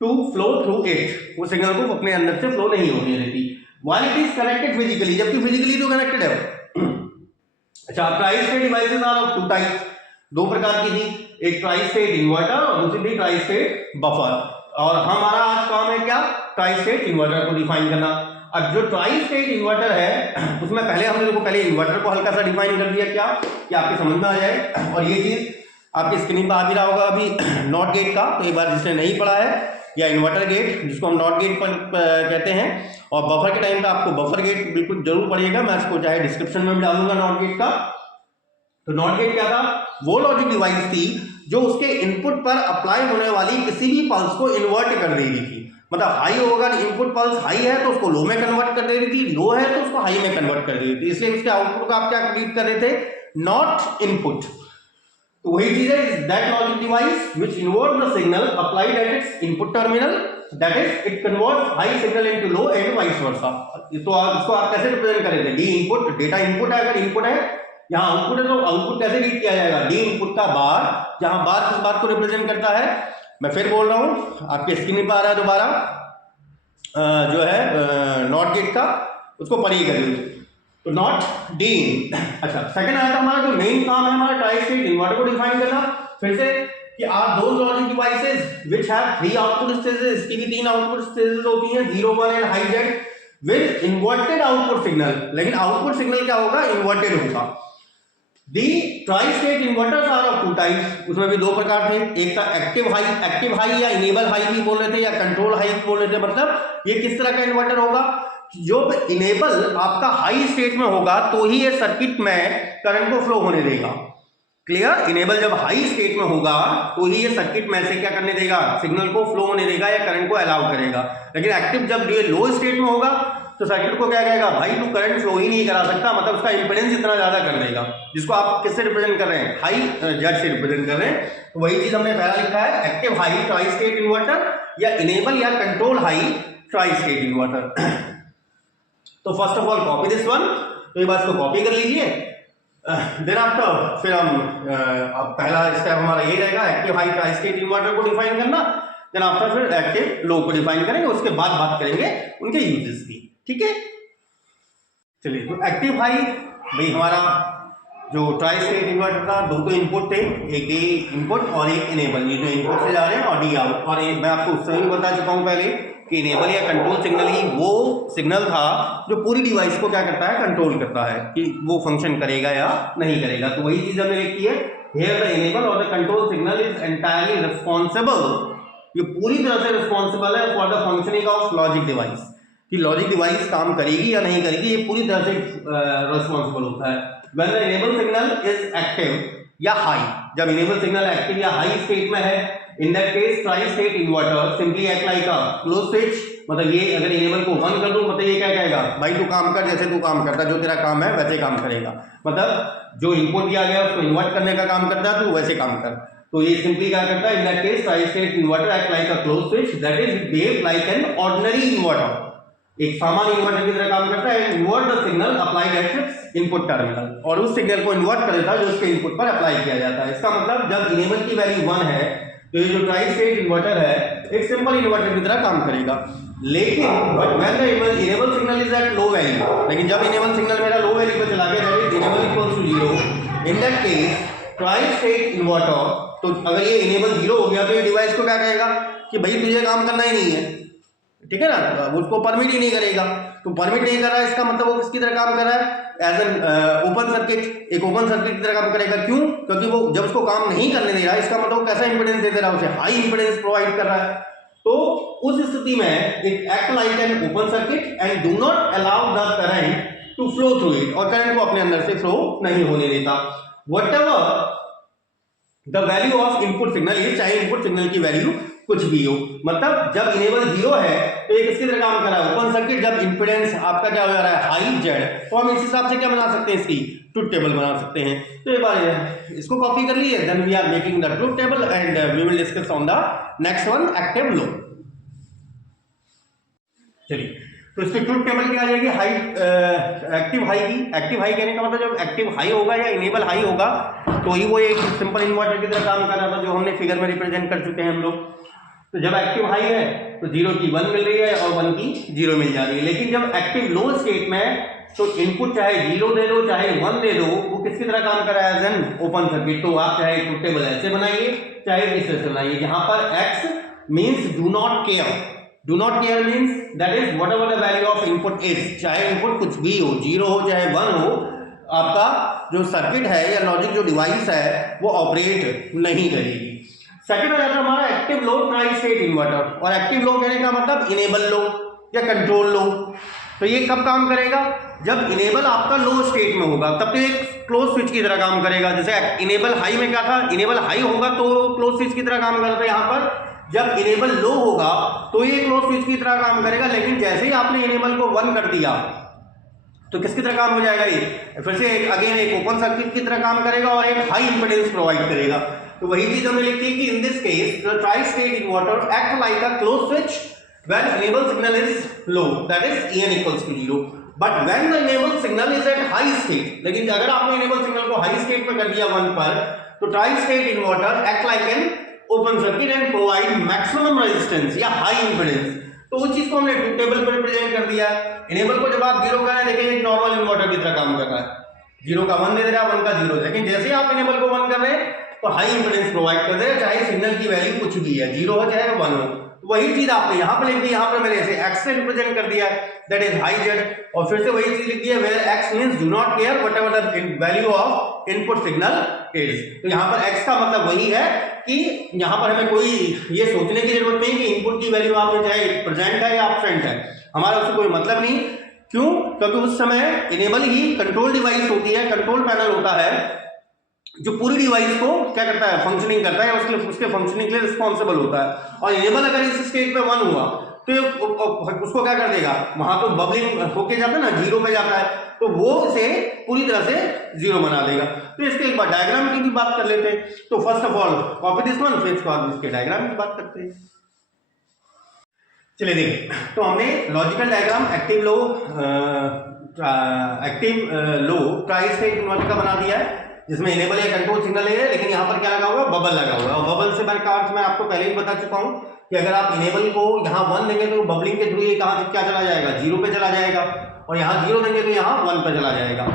to flow through it, वो सिग्नल को अपने अंदर से फ्लो नहीं होने देती। While it is connected physically, जबकि फिजिकली तो कनेक्टेड है। अच्छा, tri state devices are of two types, दो प्रकार की थी, एक ट्राई स्टेट इन्वर्टर और दूसरी थी ट्राई स्टेट बफर। और हमारा आज काम है क्या, ट्राई स्टेट इन्वर्टर को डिफाइन करना। अब जो ट्राई स्टेट इन्वर्टर है उसमें पहले इन्वर्टर को हल्का सा डिफाइन कर दिया, क्या कि आपके समझ में आ जाए। और ये चीज आपकी स्क्रीन पर आ भी रहा होगा अभी नॉट गेट का, तो एक बार जिसने नहीं पढ़ा है, या इन्वर्टर गेट जिसको हम नॉट गेट पर कहते हैं, और बफर के टाइम पे आपको बफर गेट बिल्कुल जरूर पढ़िएगा, मैं इसको चाहे डिस्क्रिप्शन में भी डालूंगा नॉट गेट का। तो नॉट गेट क्या था, वो लॉजिक डिवाइस थी जो उसके इनपुट पर अप्लाई होने वाली किसी भी पल्स को इन्वर्ट कर दे रही थी। मतलब हाई होगा, इनपुट पल्स हाई है तो उसको लो में कन्वर्ट कर दे रही थी, लो है तो उसको हाई में कन्वर्ट कर दे रही थी, इसलिए उसके आउटपुट को आप क्या रीड कर रहे थे, नॉट इनपुट। तो वही चीज है, that logic device which invert the signal applied at its input terminal, that is it converts high signal into low and vice versa. तो इसको आप कैसे रिप्रेजेंट करेंगे, डी इनपुट, डेटा इनपुट है, अगर इनपुट है यहाँ आउटपुट है तो आउटपुट कैसे रीड किया जाएगा, डी इनपुट का बार, जहां बार किस बात को रिप्रेजेंट करता है, मैं फिर बोल रहा हूं, आपके स्क्रीन पर आ रहा है दोबारा, जो है नॉट गेट का, उसको पढ़िएगा तो नॉट डी। अच्छा, सेकंड आया था हमारा जो मेन काम है हमारा ट्राई स्टेट इन्वर्टर को डिफाइन करना, फिर से कि are those logic devices which have 3 output stages, इसकी भी 3 आउटपुट स्टेजेस होती हैं, 0 1 and high Z with inverted output signal, लेकिन आउटपुट सिग्नल क्या होगा, इन्वर्टेड होगा। The tri state inverters are of two types, उसमें भी दो प्रकार थे, एक था एक्टिव हाई या इनेबल हाई भी बोल रहे थे या कंट्रोल हाई बोल रहे थे। मतलब ये किस तरह का इन्वर्टर होगा, जो इनेबल आपका हाई स्टेट में होगा तो ही ये सर्किट में करंट को फ्लो होने देगा। क्लियर, इनेबल जब हाई स्टेट में होगा तो ही ये सर्किट में से क्या करने देगा, सिग्नल को फ्लो होने देगा या करंट को अलाउ करेगा। लेकिन एक्टिव जब ये लो स्टेट में होगा तो सर्किट को क्या कहेगा, भाई तू करंट फ्लो ही नहीं करा सकता, मतलब उसका इंपेडेंस इतना ज्यादा कर देगा, जिसको आप किससे रिप्रेजेंट कर रहे हैं, हाई जेड से रिप्रेजेंट कर रहे हैं। तो वही चीज हमने पहला लिखा है, active high tri state inverter या इनेबल या control high tri state inverter. तो first of all copy this one, तो ये बात को कॉपी कर लीजिए। देन आफ्टर फिर हम अब पहला स्टेप हमारा ये रहेगा, active high tri state inverter को डिफाइन करना। देन आफ्टर फिर एक्टिव लो को डिफाइन करेंगे, उसके बाद बात करेंगे उनके यूजेस की, ठीक है। चलिए, तो एक्टिव हाई भाई हमारा जो ट्राई स्टेट इन्वर्टर था, दो तो इनपुट थे, एक डी इनपुट और एक इनेबल, ये जो इनपुट से जा रहे हैं और डी आउट। और मैं आपको उस समय भी बता चुका हूं पहले कि इनेबल या कंट्रोल सिग्नल ही वो सिग्नल था जो पूरी डिवाइस को क्या करता है, कंट्रोल करता है कि वो फंक्शन करेगा या नहीं करेगा। तो वही चीज हमने लिखी है, हियर द इनेबल और the control signal is entirely responsible, ये पूरी तरह से रिस्पॉन्सिबल है for the functioning of logic device, कि लॉजिक डिवाइस काम करेगी या नहीं करेगी, ये पूरी तरह से रिस्पॉन्सिबल होता है। When the enable signal is active या हाई, जब इनेबल सिग्नल एक्टिव या हाई स्टेट में है, इन that case tri state inverter simply act like a close switch. मतलब ये अगर इनेबल को बंद कर दूं, मतलब ये क्या कहेगा, भाई तू काम कर जैसे तू काम करता, जो तेरा काम है वैसे काम करेगा, मतलब जो इनपुट दिया गया उसको इन्वर्ट करने का काम करता है, तो वैसे काम कर। तो ये सिंपली क्या करता है, इन that case tri state inverter act like a close switch, that is behave like an ordinary inverter, एक सामान्य इन्वर्टर की तरह काम करता है। Invert the signal applied at its input terminal, और उस सिग्नल को इन्वर्ट कर देता है जो उसके इनपुट पर अप्लाई किया जाता है। इसका मतलब जब इनेबल की वैल्यू 1 है तो ये जो ट्राई स्टेट इन्वर्टर है एक सिंपल इन्वर्टर की तरह काम करेगा। लेकिन when the enable signal is at low value, लेकिन जब इनेबल सिग्नल मेरा लो वैल्यू पे चला गया, that is enable equals to 0, in that case tri state inverter, तो अगर ये इनेबल 0 हो गया तो ये डिवाइस को क्या कहेगा कि भाई तुझे काम करना ही नहीं है, ठीक है ना, उसको परमिट ही नहीं करेगा। तो परमिट नहीं कर रहा है, इसका मतलब वो किसकी तरह काम कर रहा है, एज एन ओपन सर्किट, एक ओपन सर्किट की तरह काम करेगा। क्यों, क्योंकि वो जब उसको काम नहीं करने दे रहा है, इसका मतलब वो कैसा इंपेडेंस दे रहा है, उसे हाई इंपेडेंस प्रोवाइड कर रहा है। तो उस स्थिति में it act like an open circuit and do not allow the current to flow through it, और करंट को अपने अंदर से फ्लो नहीं होने देता। Whatever the value of input signal is, चाहे इनपुट सिग्नल की वैल्यू कुछ भी हो, मतलब जब इनेबल 0 है तो ये किसकी तरह काम कर रहा है, ओपन सर्किट। जब इंपेडेंस आपका क्या हो जा रहा है, हाई जेड, तो हम इस हिसाब से क्या बना सकते हैं, इसकी ट्रुथ टेबल बना सकते हैं। तो एक बार इसको कॉपी कर लिए, then we are making the truth table and we will discuss on the next one, active low. चलिए, तो इसकी ट्रुथ टेबल क्या आ जाएगी, हाई एक्टिव हाई की। एक्टिव हाई कहने का मतलब जब एक्टिव हाई होगा या इनेबल हाई होगा तो ही वो एक सिंपल इन्वर्टर की तरह काम कर रहा था जो हमने फिगर में रिप्रेजेंट कर चुके हैं हम लोग। तो जब एक्टिव हाई है तो 0 की 1 मिल रही है और 1 की 0 मिल जा रही है। लेकिन जब एक्टिव लो स्टेट में तो इनपुट चाहे 0 दे दो चाहे 1 दे दो, वो किसकी तरह काम कर रहा है, एज एन ओपन सर्किट। तो आप चाहे ट्रुथ टेबल ऐसे बनाइए चाहे इस तरह से बनाइए, जहां पर x means do not care. Do not care means that is what ever the value of input is, चाहे इनपुट कुछ भी हो, 0 हो चाहे 1 हो, आपका जो सर्किट है या लॉजिक जो डिवाइस है वो ऑपरेट नहीं करेगी। सेकंड आ जाता है हमारा active low tri state inverter. और एक्टिव लो कहने का मतलब इनेबल लो या कंट्रोल लो। तो ये कब काम करेगा, जब इनेबल आपका लो स्टेट में होगा, तब तो एक क्लोज स्विच की तरह काम करेगा। जैसे इनेबल हाई में क्या था, इनेबल हाई होगा तो क्लोज स्विच की तरह काम करता है। यहाँ पर जब इनेबल लो होगा तो ये क्लोज स्विच की तरह काम करेगा। लेकिन जैसे ही आपने इनेबल को 1 कर दिया तो किसकी तरह काम हो जाएगा, ये फिर से अगेन एक ओपन सर्किट की तरह काम करेगा और एक हाई इंपेडेंस प्रोवाइड करेगा। तो वही चीज हमने लिखी कि in this case the tri state inverter act like a close switch when enable signal is low, that is En equals to 0, but when the enable signal is at high state, लेकिन अगर आपने enable signal को high state में कर दिया 1 पर, तो try state inverter act like an open circuit and provide maximum resistance या high impedance। तो उस चीज को हमने ट्रुथ टेबल पर रिप्रेजेंट कर दिया। इनेबल को जब आप 0 कर रहे हैं, देखेंगे एक नॉर्मल इन्वर्टर की तरह काम कर रहा है, 0 का 1 दे रहा है, 1 का 0। लेकिन जैसे ही आप इनेबल को 1 कर रहे हैं तो हाई इंपेडेंस प्रोवाइड कर दे रहे हैं, चाहे सिग्नल की वैल्यू कुछ भी है, 0 हो चाहे 1 हो। वही चीज आपने यहां पर लिख दी, यहां पर मैंने ऐसे x से रिप्रेजेंट कर दिया है, दैट इज हाई जेड। और फिर से वही चीज लिख दी है, where x means do not care whatever the value of input signal is. तो यहां पर x का मतलब वही है कि यहां पर हमें कोई ये सोचने की जरूरत नहीं कि इनपुट की वैल्यू आप में चाहे प्रेजेंट है या एब्सेंट है, हमारा उससे कोई मतलब नहीं। क्यों, क्योंकि उस समय इनेबल ही कंट्रोल डिवाइस होती है, कंट्रोल पैनल होता है जो पूरी डिवाइस को क्या करता है, फंक्शनिंग करता है, उसके फंक्शनिंग के लिए रिस्पॉन्सिबल होता है। और इनेबल अगर इस स्टेट पे 1 हुआ तो उसको क्या कर देगा, वहां तो बबलिंग होके जाता है ना, 0 पे जाता है, तो वो इसे पूरी तरह से 0 बना देगा। तो इसके एक बार डायग्राम की भी बात कर लेते हैं। तो first of all copy this one, फिर इसके बाद इसके डायग्राम की बात करते हैं। चलिए देखिए, तो हमने logical diagram active low tri state inverter का बना दिया है, जिसमें इनेबल या कंट्रोल सिग्नल है, लेकिन यहाँ पर क्या लगा हुआ है, बबल लगा हुआ है। और बबल से का अर्थ मैं आपको पहले ही बता चुका हूँ कि अगर आप इनेबल को यहाँ 1 देंगे तो बबलिंग के थ्रू ये कहाँ से क्या चला जाएगा, 0 पे चला जाएगा, और यहाँ 0 देंगे तो यहाँ 1 पे चला जाएगा।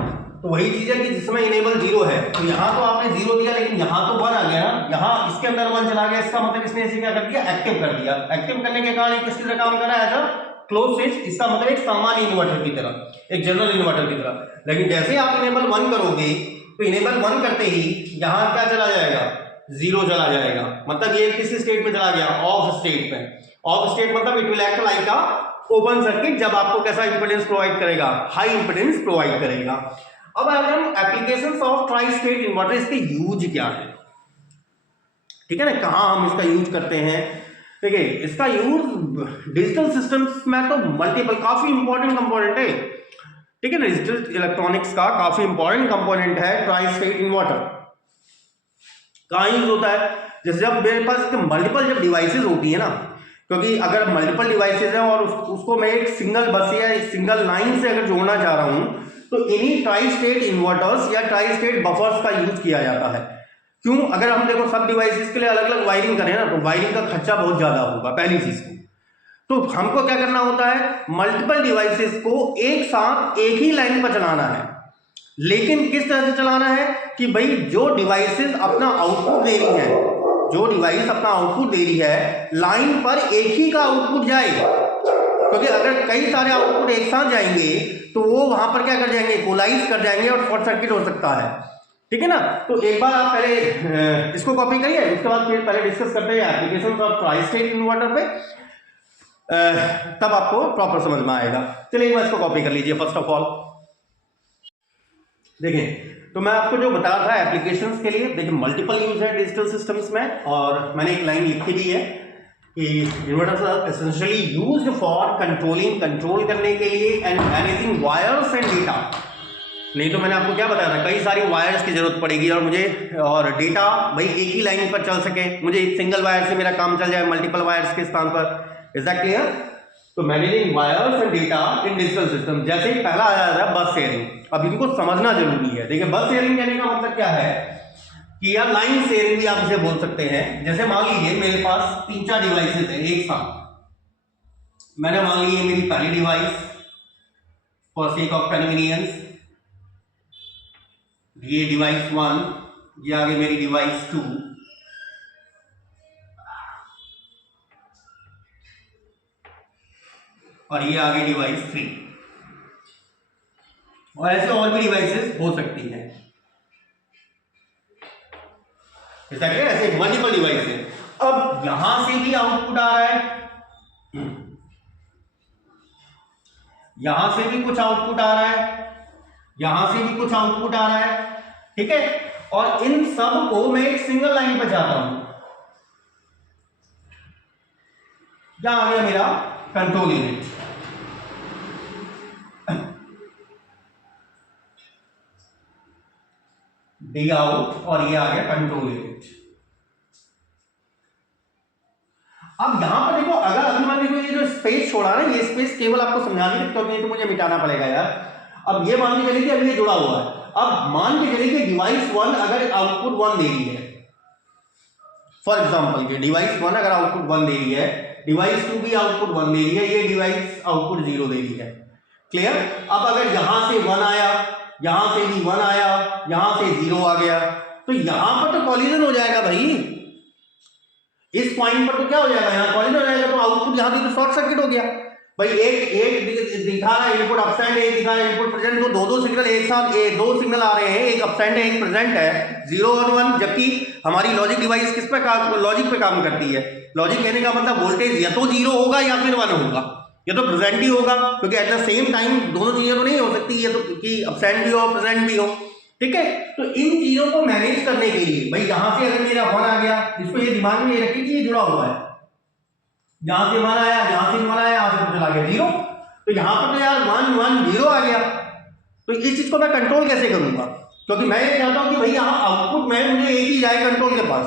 तो वही चीज है कि जिसमें इनेबल 0 है, तो यहाँ तो आपने 0 दिया, लेकिन यहाँ तो 1 आ गया ना, यहाँ इसके अंदर 1 चला गया, इसका मतलब इसने इसे क्या कर दिया, एक्टिव कर दिया। एक्टिव करने के कारण किसकी तरह काम कर रहा है, क्लोज स्विच, इसका मतलब एक सामान्य इन्वर्टर की तरह, एक जनरल इन्वर्टर की तरह। लेकिन जैसे आप इनेबल 1 करोगे तो इनेबल 1 करते ही यहाँ क्या चला जाएगा, 0 चला जाएगा। मतलब ये किस स्टेट में चला गया, ऑफ स्टेट में। ऑफ स्टेट मतलब it will act like a open circuit, जब आपको कैसा इंपेडेंस प्रोवाइड करेगा, हाई इंपेडेंस प्रोवाइड करेगा। अब अगर हम applications of try state inverter, इसके यूज क्या है, ठीक है ना, कहाँ हम इसका यूज करते हैं। देखिए, इसका यूज डिजिटल सिस्टम्स में तो मल्टीपल, काफी इंपॉर्टेंट कंपोनेंट है, ठीक है ना, डिजिटल इलेक्ट्रॉनिक्स का काफी इंपॉर्टेंट कंपोनेंट है ट्राई स्टेट इन्वर्टर। कहाँ यूज होता है, जैसे जब मेरे पास मल्टीपल जब डिवाइसेस होती है ना, क्योंकि अगर मल्टीपल डिवाइसेस हैं और उसको मैं एक सिंगल बस या एक सिंगल लाइन से अगर जोड़ना चाह रहा हूं, तो इन्हीं ट्राई स्टेट इन्वर्टर्स या ट्राई स्टेट बफर्स का यूज किया जाता है। क्यों, अगर हम देखो सब डिवाइसेस के लिए अलग अलग वायरिंग करें ना, तो वायरिंग का खर्चा बहुत ज्यादा होगा पहली चीज तो हमको क्या करना होता है, मल्टीपल डिवाइसेस को एक साथ एक ही लाइन पर चलाना है। लेकिन किस तरह से चलाना है कि भाई जो डिवाइसेस अपना आउटपुट दे रही है, जो डिवाइस अपना आउटपुट दे रही है, लाइन पर एक ही का आउटपुट जाएगा। क्योंकि अगर कई सारे आउटपुट एक साथ जाएंगे तो वो वहां पर क्या कर जाएंगे, कोलाइज कर जाएंगे और शॉर्ट सर्किट हो सकता है, ठीक है ना। तो एक बार आप पहले इसको कॉपी करिए, उसके बाद फिर पहले डिस्कस करते हैं application of try state inverter पे, तब आपको प्रॉपर समझ में आएगा। चलिए एक बार इसको कॉपी कर लीजिए। फर्स्ट ऑफ ऑल देखिए, तो मैं आपको जो बता रहा था एप्लीकेशंस के लिए, देखिए मल्टीपल यूज है डिजिटल सिस्टम्स में, और मैंने एक लाइन लिखी दी है कि inverters are essentially used for control करने के लिए and managing wires and data. नहीं तो मैंने आपको क्या बताया था, कई सारी वायर्स की जरूरत पड़ेगी और डेटा भाई एक ही लाइन पर चल सके, मुझे एक सिंगल वायर से मेरा काम चल जाए मल्टीपल वायर्स के स्थान पर। Is that clear? तो managing wires and data in digital system. जैसे ही पहला आया था बस शेयरिंग, अब इनको समझना जरूरी है। देखिए बस शेयरिंग कहने का मतलब क्या है कि यार लाइन शेयरिंग भी आप इसे बोल सकते हैं। जैसे मान लीजिए मेरे पास 3-4 डिवाइसेस है एक साथ, मैंने मान ली मेरी पहली device for sake of convenience, ये डिवाइस 1, ये आगे मेरी डिवाइस 2, और ये आगे डिवाइस 3, और ऐसे और भी डिवाइसेस हो सकती हैं। ऐसे मल्टीपल डिवाइस है। अब यहां से भी आउटपुट आ रहा है, यहां से भी कुछ आउटपुट आ रहा है, यहां से भी कुछ आउटपुट आ रहा है, ठीक है। और इन सब को मैं एक सिंगल लाइन पर जाता हूं। क्या आ गया मेरा कंट्रोल यूनिट, डी आउट, और ये आ गया कंट्रोल यूनिट। अब यहां पर देखो, अगर अभी मान लीजिए ये जो स्पेस छोड़ा ना, ये स्पेस केवल आपको समझाने के लिए, तो मुझे मिटाना पड़ेगा यार। अब ये मान के चलिए कि अभी ये जुड़ा हुआ है। अब मान के चलिए कि डिवाइस 1 अगर आउटपुट 1 दे रही है, फॉर एग्जांपल ये डिवाइस 1 अगर आउटपुट 1 दे रही है, डिवाइस 2 भी आउटपुट 1 दे रही है, ये डिवाइस आउटपुट 0 दे रही है। क्लियर? अब अगर यहां से 1 आया, यहां से भी 1 आया, यहां से 0 आ गया, तो यहां पर तो कॉलिजन हो जाएगा भाई। इस पॉइंट पर तो क्या हो जाएगा, यहां कॉलिजन हो जाएगा, तो आउटपुट यहां से तो शॉर्ट सर्किट हो गया भाई। एक दिखा रहा है इनपुट अपसेंड, एक दिखा रहा है इनपुट प्रेजेंट, तो दो सिग्नल एक साथ, दो सिग्नल आ रहे हैं, एक अपसेंड है एक प्रेजेंट है, 0 और 1। जबकि हमारी लॉजिक डिवाइस किस पे लॉजिक पे काम करती है। लॉजिक कहने का मतलब वोल्टेज या तो 0 होगा या फिर 1 होगा, या तो प्रेजेंट ही होगा, क्योंकि एट द सेम टाइम दोनों चीजें तो नहीं हो सकती, ये तो कि अपसेंड भी हो प्रेजेंट भी हो, ठीक है। तो इन चीजों को मैनेज करने के लिए भाई यहां से अगर मेरा 1 आ गया, इसको ये दिमाग में ये रखिए कि ये जुड़ा हुआ है, यहां से 1 आया, यहां से 1 आया, यहां से चला गया 0, तो यहां पर तो यार 1 1 0 आ गया। तो इस चीज को मैं कंट्रोल कैसे करूंगा, क्योंकि मैं ये चाहता हूं कि भाई यहां आउटपुट में मुझे एक ही जाए कंट्रोल के पास,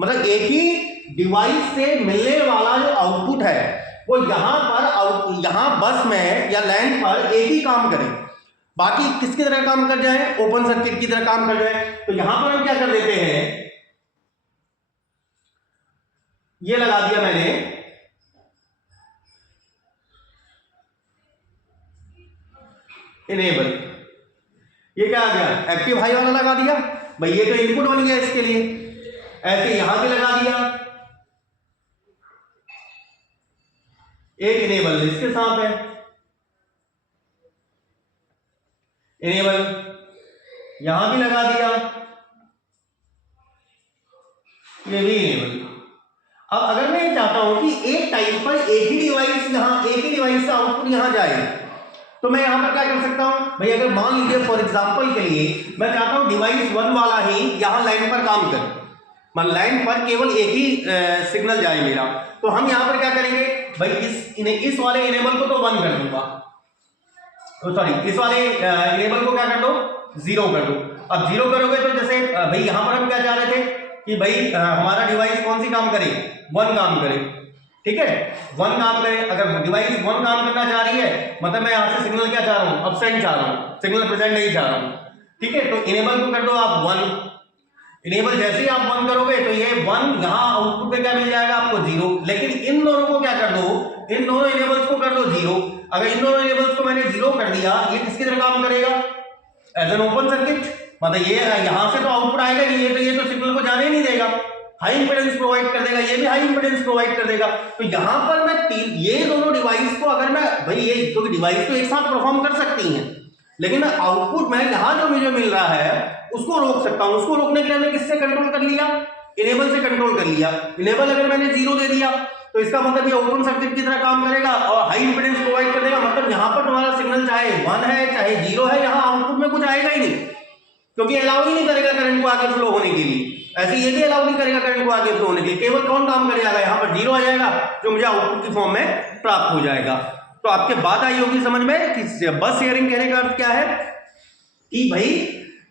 मतलब एक ही डिवाइस से मिलने वाला जो आउटपुट है वो यहां पर यहां बस में या लैन पर एक ही काम करे, बाकी किसकी तरह काम कर जाए, ओपन सर्किट की तरह काम कर जाए। तो यहां पर हम क्या कर देते हैं, ये लगा दिया मैंने इनेबल, ये क्या आ गया एक्टिव हाई वाला लगा दिया भाई, ये तो इनपुट बन गया इसके लिए। ऐसे यहां पे लगा दिया एक इनेबल इसके साथ है, इनेबल यहां भी लगा दिया, ये भी इनेबल। अब अगर मैं ये चाहता हूं कि एक टाइम पर एक ही डिवाइस से आउटपुट यहां जाए, तो मैं यहां पर क्या कर सकता हूं भाई, अगर मान लीजिए फॉर एग्जांपल के लिए मैं चाहता हूं डिवाइस 1 वाला ही यहां लाइन पर काम करे, मतलब लाइन पर केवल एक ही सिग्नल जाए मेरा, तो हम यहां पर क्या करेंगे भाई, इस वाले इनेबल को तो 1 कर दूंगा, सॉरी इस वाले इनेबल को क्या कर दो 0 कर दो। अब 0 करोगे तो जैसे भाई यहां पर हम क्या चाह रहे थे कि भाई हमारा डिवाइस कौन सी काम करे, 1 काम करे, ठीक है 1 काम करे। अगर डिवाइस 1 काम करना चाह रही है, मतलब मैं यहां से सिग्नल क्या चाह रहा हूं, अपसेंड चाह रहा हूं, सिग्नल प्रेजेंट नहीं चाह रहा हूं, ठीक है। तो इनेबल को कर दो आप 1, इनेबल जैसे ही आप 1 करोगे तो ये 1 यहां आउटपुट पे क्या मिल जाएगा आपको 0। लेकिन इन दोनों को क्या कर दो, इन दोनों इनेबल्स को कर दो 0। अगर इन दोनों इनेबल्स को मैंने 0 कर दिया, ये किसकी तरह काम करेगा, एज एन ओपन सर्किट, मतलब ये यहां से तो आउटपुट आएगा नहीं, ये तो सिग्नल को जाने ही नहीं देगा, हाई इंपेडेंस प्रोवाइड कर देगा, ये भी हाई इंपेडेंस प्रोवाइड कर देगा। तो यहां पर मैं ये दोनों डिवाइस को अगर मैं भाई ये तो डिवाइस तो एक साथ परफॉर्म कर सकती हैं, लेकिन मैं आउटपुट में यहां जो मुझे मिल रहा है उसको रोक सकता हूं। उसको रोकने के लिए मैंने किससे कंट्रोल कर लिया, इनेबल से कंट्रोल कर लिया। इनेबल अगर मैंने 0 दे दिया तो इसका मतलब ये ओपन सर्किट की तरह काम करेगा और हाई इंपेडेंस प्रोवाइड कर देगा, मतलब यहां पर तुम्हारा सिग्नल चाहे 1 है चाहे 0 है, यहां आउटपुट में कुछ आएगा ही नहीं, क्योंकि अलाउ ही नहीं करेगा करंट को आगे फ्लो होने के लिए। ऐसे ये भी अलाउ नहीं करेगा करंट को आगे फ्लो होने के लिए। केवल कौन काम करेगा, यहाँ पर जीरो आ जाएगा जो मुझे आउटपुट की फॉर्म में प्राप्त हो जाएगा। तो आपके बात आई होगी समझ में कि बस शेयरिंग कहने का अर्थ क्या है कि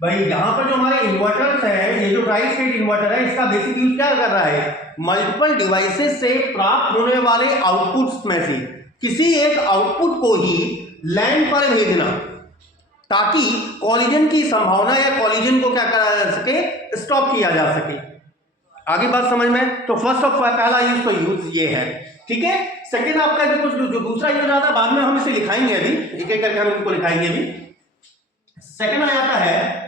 भाई यहाँ पर जो हमारे इन्वर्टर्स है, ये जो ट्राई स्टेट इन्वर्टर है, इसका बेसिक यूज क्या कर रहा है, मल्टीपल डिवाइसेस से प्राप्त होने वाले आउटपुट्स में से किसी एक आउटपुट को ही लैन पर भेजना, ताकि कॉलिजन की संभावना या कॉलिजन को क्या करा जा सके, स्टॉप किया जा सके। आगे बात समझ में? तो फर्स्ट ऑफ पहला यूज तो यूज ये है, ठीक है। सेकेंड आपका जो दूसरा यूज आता है, बाद में हम इसे लिखाएंगे, अभी एक एक करके हम इनको लिखाएंगे। अभी सेकेंड आ जाता है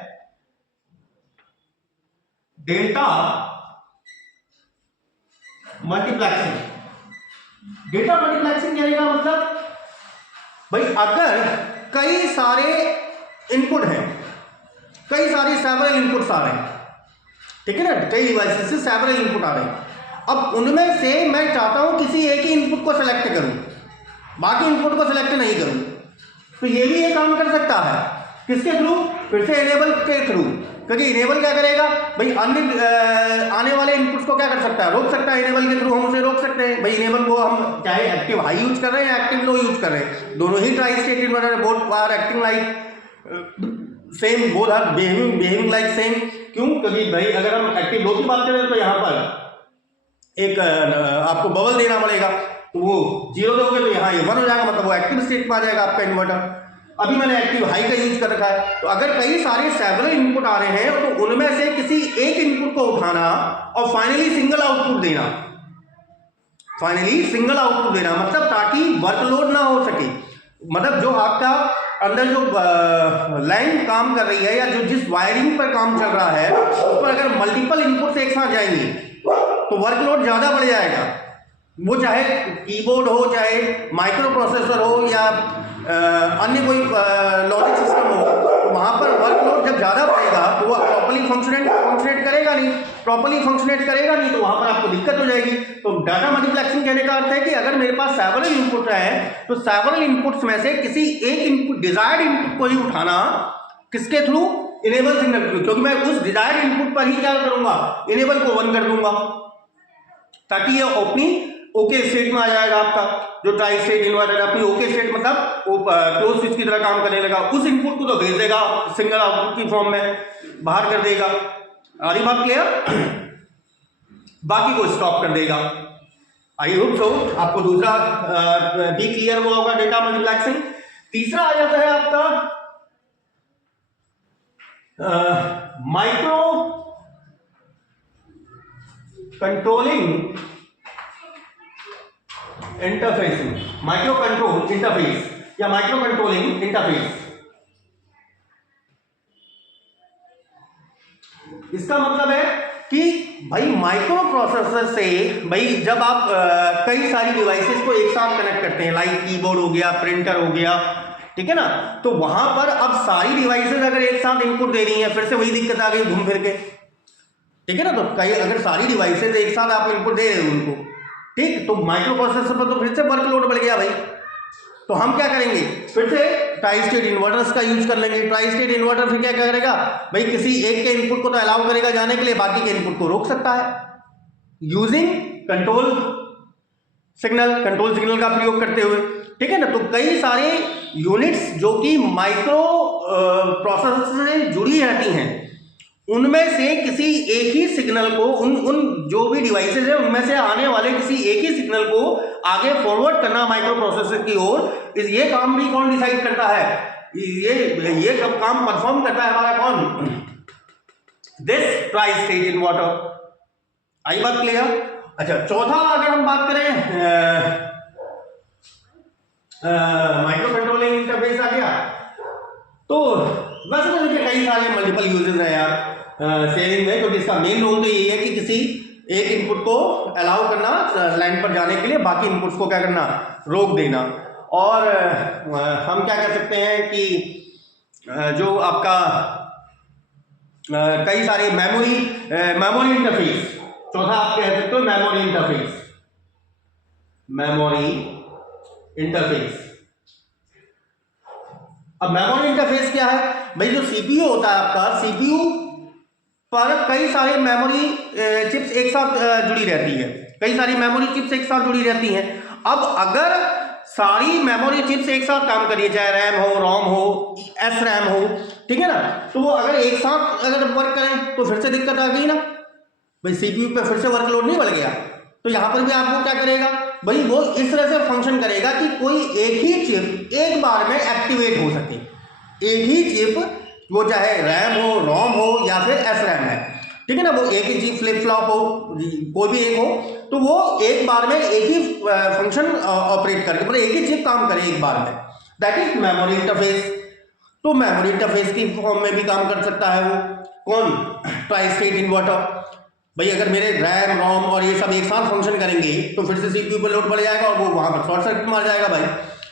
डेल्टा मल्टीप्लेक्सिंग। डेटा मल्टीप्लेक्सिंग कहने का मतलब भाई अगर कई सारे इनपुट हैं, कई सारे सेवरल इनपुट्स आ रहे हैं, ठीक है ना, कई डिवाइसेस से सेवरल इनपुट आ रहे हैं। अब उनमें से मैं चाहता हूं किसी एक ही इनपुट को सेलेक्ट करूं, बाकी इनपुट को सेलेक्ट नहीं करूं, तो ये भी ये काम कर सकता है। किसके थ्रू? फिर से इनेबल के थ्रू, क्योंकि इनेबल क्या करेगा भाई, अन्य आने वाले इनपुट्स को क्या कर सकता है, रोक सकता है। इनेबल के थ्रू हम उसे रोक सकते हैं। भाई इनेबल को हम चाहे एक्टिव हाई यूज कर रहे हैं या एक्टिव लो यूज कर रहे हैं, दोनों ही tri state inverter, both are acting like same, both are behaving like same. क्यों? क्योंकि भाई अगर हम एक्टिव लो की बात करें तो यहाँ पर एक आपको बबल देना पड़ेगा, तो वो जीरो दोगे तो यहाँ ये 1 हो जाएगा, मतलब वो एक्टिव स्टेट में आ जाएगा आपका इन्वर्टर। अभी मैंने एक्टिव हाई का यूज कर रखा है। तो अगर कई सारे सेवरल इनपुट आ रहे हैं तो उनमें से किसी एक इनपुट को उठाना और फाइनली सिंगल आउटपुट देना, फाइनली सिंगल आउटपुट देना, मतलब ताकि वर्कलोड ना हो सके। मतलब जो आपका अंदर जो लाइन काम कर रही है या जो जिस वायरिंग पर काम चल रहा है उस पर अगर मल्टीपल इनपुट एक साथ जाएंगे तो वर्कलोड ज्यादा बढ़ जाएगा। वो चाहे कीबोर्ड हो, चाहे माइक्रो प्रोसेसर हो या अन्य कोई लॉजिक सिस्टम हो, तो वहां पर वर्कलोड जब ज्यादा बढ़ेगा तो वो प्रॉपर्ली फंक्शनेट करेगा नहीं, तो वहां पर आपको दिक्कत हो जाएगी। तो डाटा मल्टीप्लेक्सिंग कहने का अर्थ है कि अगर मेरे पास सेवरल इनपुट है तो सेवरल इनपुट्स में से किसी एक इनपुट, डिजायर्ड इनपुट को ही उठाना, किसके थ्रू? इनेबल सिग्नल थ्रू, क्योंकि मैं उस डिजायर्ड इनपुट पर ही क्या करूंगा, इनेबल को 1 कर दूंगा, ताकि ये अपनी ओके स्टेट में आ जाएगा। आपका जो ट्राई स्टेट इन्वर्टर अपनी ओके स्टेट मतलब वो क्लोज स्विच की तरह काम करने लगा। उस इनपुट को तो भेज देगा सिंगल आउटपुट की फॉर्म में, बाहर कर देगा। आधी बात क्लियर? बाकी को स्टॉप कर देगा। आई होप सो आपको दूसरा भी क्लियर हुआ होगा, डेटा मल्टीप्लेक्सिंग। तीसरा आ जाता है आपका micro controlling interfacing, micro control interface या माइक्रो कंट्रोलिंग इंटरफेस। इसका मतलब है कि भाई माइक्रो प्रोसेसर से भाई जब आप कई सारी डिवाइसेस को एक साथ कनेक्ट करते हैं, लाइक कीबोर्ड हो गया, प्रिंटर हो गया, ठीक है ना, तो वहां पर अब सारी डिवाइसेस अगर एक साथ इनपुट दे रही हैं, फिर से वही दिक्कत आ गई घूम फिर के, ठीक है ना। तो कई अगर सारी डिवाइसेस एक साथ आप इनपुट दे रहे हो उनको, ठीक, तो माइक्रो प्रोसेसर पर तो फिर से वर्कलोड बढ़ गया भाई। तो हम क्या करेंगे, फिर से ट्राई स्टेट इन्वर्टर्स का यूज कर लेंगे। ट्राई स्टेट इन्वर्टर फिर क्या करेगा भाई, किसी एक के इनपुट को तो अलाउ करेगा जाने के लिए, बाकी के इनपुट को रोक सकता है यूजिंग कंट्रोल सिग्नल का प्रयोग करते हुए, ठीक है ना। तो कई सारे यूनिट्स जो कि माइक्रो प्रोसेसर से जुड़ी रहती हैं, उनमें से किसी एक ही सिग्नल को, उन जो भी डिवाइसेज है उनमें से आने वाले किसी एक ही सिग्नल को आगे फॉरवर्ड करना माइक्रो प्रोसेसर की ओर, ये काम भी कौन डिसाइड करता है, ये काम परफॉर्म करता है हमारा कौन, दिस ट्राई स्टेट इन्वर्टर। आई बात क्लियर? अच्छा, चौथा अगर हम बात करें माइक्रो कंट्रोलिंग इंटरफेस आ गया, तो वैसे तो देखिए कई सारे मल्टीपल यूजेस हैं यार शेयरिंग में, क्योंकि इसका मेन रोल तो यही है कि किसी एक इनपुट को अलाउ करना लाइन पर जाने के लिए, बाकी इनपुट्स को क्या करना, रोक देना। और हम क्या कर सकते हैं कि जो आपका कई सारे मेमोरी इंटरफेस, चौथा आप कह सकते हो मेमोरी इंटरफेस। अब मेमोरी इंटरफेस क्या है भाई, जो सीपीयू होता है आपका, सीपीयू पर कई सारी मेमोरी चिप्स एक साथ जुड़ी रहती है, कई सारी मेमोरी चिप्स एक साथ जुड़ी रहती हैं। अब अगर सारी मेमोरी चिप्स एक साथ काम करिए, चाहे रैम हो, रोम हो, एस रैम हो, ठीक है ना, तो वो अगर एक साथ अगर वर्क करें तो फिर से दिक्कत आ गई ना भाई, सीपीयू पे फिर से वर्कलोड नहीं बढ़ गया। तो यहां पर भी आपको क्या करेगा भाई, वो इस तरह से फंक्शन करेगा कि कोई एक ही चिप एक बार में एक्टिवेट हो सके। एक ही चिप, वो चाहे रैम हो, रोम हो या फिर एस रैम है, ठीक है ना, वो एक ही चिप फ्लिप फ्लॉप हो, कोई भी एक हो, तो वो एक बार में एक ही फंक्शन ऑपरेट करके, मतलब एक ही चिप काम करे एक बार में, दैट इज मेमोरी इंटरफेस। तो मेमोरी इंटरफेस की फॉर्म में भी काम कर सकता है वो कौन, ट्राई स्टेट इन्वर्टर। भाई अगर मेरे रैम रोम और ये सब एक साथ फंक्शन करेंगे तो फिर से सीपीयू पर लोड बढ़ जाएगा और वो वहां पर शॉर्ट सर्किट मार जाएगा भाई,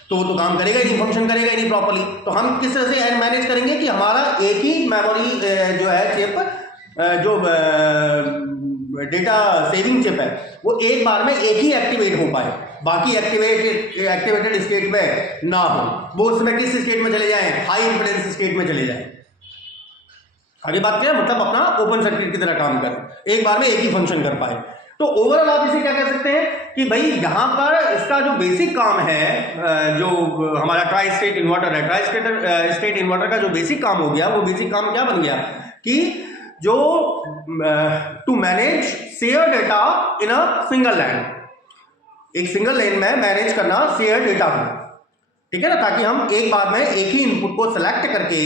तो वो तो काम करेगा ही नहीं, फंक्शन करेगा ही नहीं प्रॉपर्ली। तो हम किस तरह से मैनेज करेंगे कि हमारा एक ही मेमोरी जो है चिप, जो डेटा सेविंग चिप है, वो एक बार में एक ही एक्टिवेट हो पाए, बाकी एक्टिवेटेड स्टेट में ना हो, वो उसमें किस स्टेट में चले जाएं, हाई इंपेडेंस स्टेट में चले जाएं। आगे बात क्या है, मतलब अपना ओपन सर्किट की तरह काम करे, एक बार में एक ही फंक्शन कर पाए। तो ओवरऑल आप इसे क्या कह सकते हैं कि भाई यहां पर इसका जो बेसिक काम है, जो हमारा ट्राई स्टेट इन्वर्टर है, ट्राई स्टेट इन्वर्टर का जो बेसिक काम हो गया, वो बेसिक काम क्या बन गया कि जो to manage share data in a single line, एक सिंगल लाइन में मैनेज करना शेयर डेटा को, ठीक है ना, ताकि हम एक बार में एक ही इनपुट को सेलेक्ट करके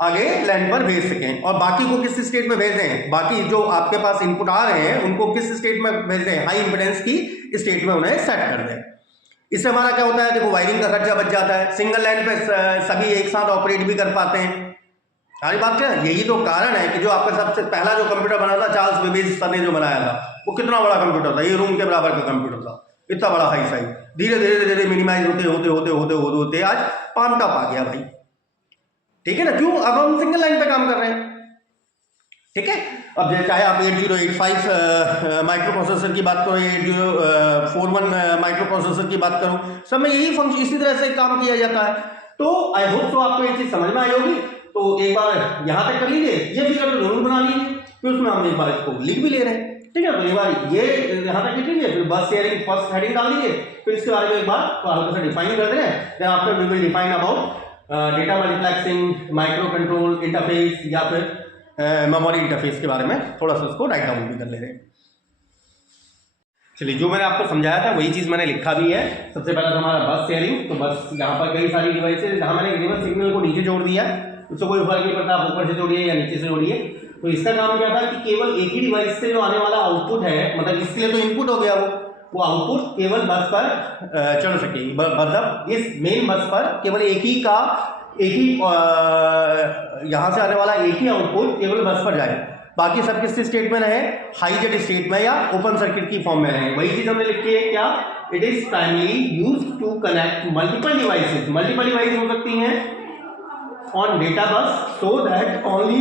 आगे लैंड पर भेज सकें, और बाकी को किस स्टेट में भेज दें, बाकी जो आपके पास इनपुट आ रहे हैं उनको किस स्टेट में भेज दें, हाई इंपेडेंस की स्टेट में उन्हें सेट कर दें। इससे हमारा क्या होता है, देखो वायरिंग का खर्चा बच जाता है, सिंगल लाइन पे सभी एक साथ ऑपरेट भी कर पाते हैं। सारी बात क्या है, यही तो कारण है कि जो आपका सबसे पहला जो कंप्यूटर बना था चार्ल्स बेबेज सर ने जो बनाया था, वो कितना बड़ा कंप्यूटर था, ये रूम के बराबर का कंप्यूटर था, इतना बड़ा हाई साइज, धीरे धीरे धीरे मिनिमाइज होते होते होते होते होते होते आज पान टॉप आ गया भाई, ठीक है ना, क्यों, अब हम सिंगल लाइन पे काम कर रहे हैं, ठीक है। अब चाहे आप 8085 माइक्रो प्रोसेसर की बात करो, 8041 माइक्रो प्रोसेसर की बात करो, सब में यही फंक्शन इसी तरह से काम किया जाता है। तो आई होप तो आपको ये चीज समझ में आई होगी। तो एक बार यहां तक कर लीजिए, ये फिगर तो जरूर बना लीजिए, फिर उसमें हम एक बार इसको लिख भी ले रहे हैं, ठीक है। तो एक बार ये यहां तक लिख लीजिए, फिर बस शेयरिंग फर्स्ट हेडिंग डाल दीजिए, फिर इसके बारे में एक बार हल्का सा डिफाइन कर दे रहे हैं, then after we will define about data multiplexing, micro control interface या फिर मेमोरी इंटरफेस के बारे में थोड़ा सा उसको राइट डाउन भी कर ले रहे हैं। चलिए, जो मैंने आपको समझाया था वही चीज़ मैंने लिखा भी है। सबसे पहला तो हमारा बस शेयरिंग, तो बस यहाँ पर कई सारी डिवाइसेज, जहाँ मैंने रिवर्स सिग्नल को नीचे जोड़ दिया, उससे कोई फर्क नहीं पड़ता आप ऊपर से जोड़िए या नीचे से जोड़िए। तो इसका काम क्या था कि केवल एक ही डिवाइस से जो आने वाला आउटपुट है, मतलब इसके लिए तो इनपुट हो गया, वो आउटपुट केवल बस पर चढ़ सके, मतलब इस मेन बस पर केवल एक ही यहाँ से आने वाला एक ही आउटपुट केवल बस पर जाए, बाकी सब किस स्टेट में रहे, हाईजेड स्टेट में या ओपन सर्किट की फॉर्म में रहे। वही चीज हमने लिखी है क्या, it is primary use to connect multiple devices, multiple device हो सकती हैं on data bus, so that only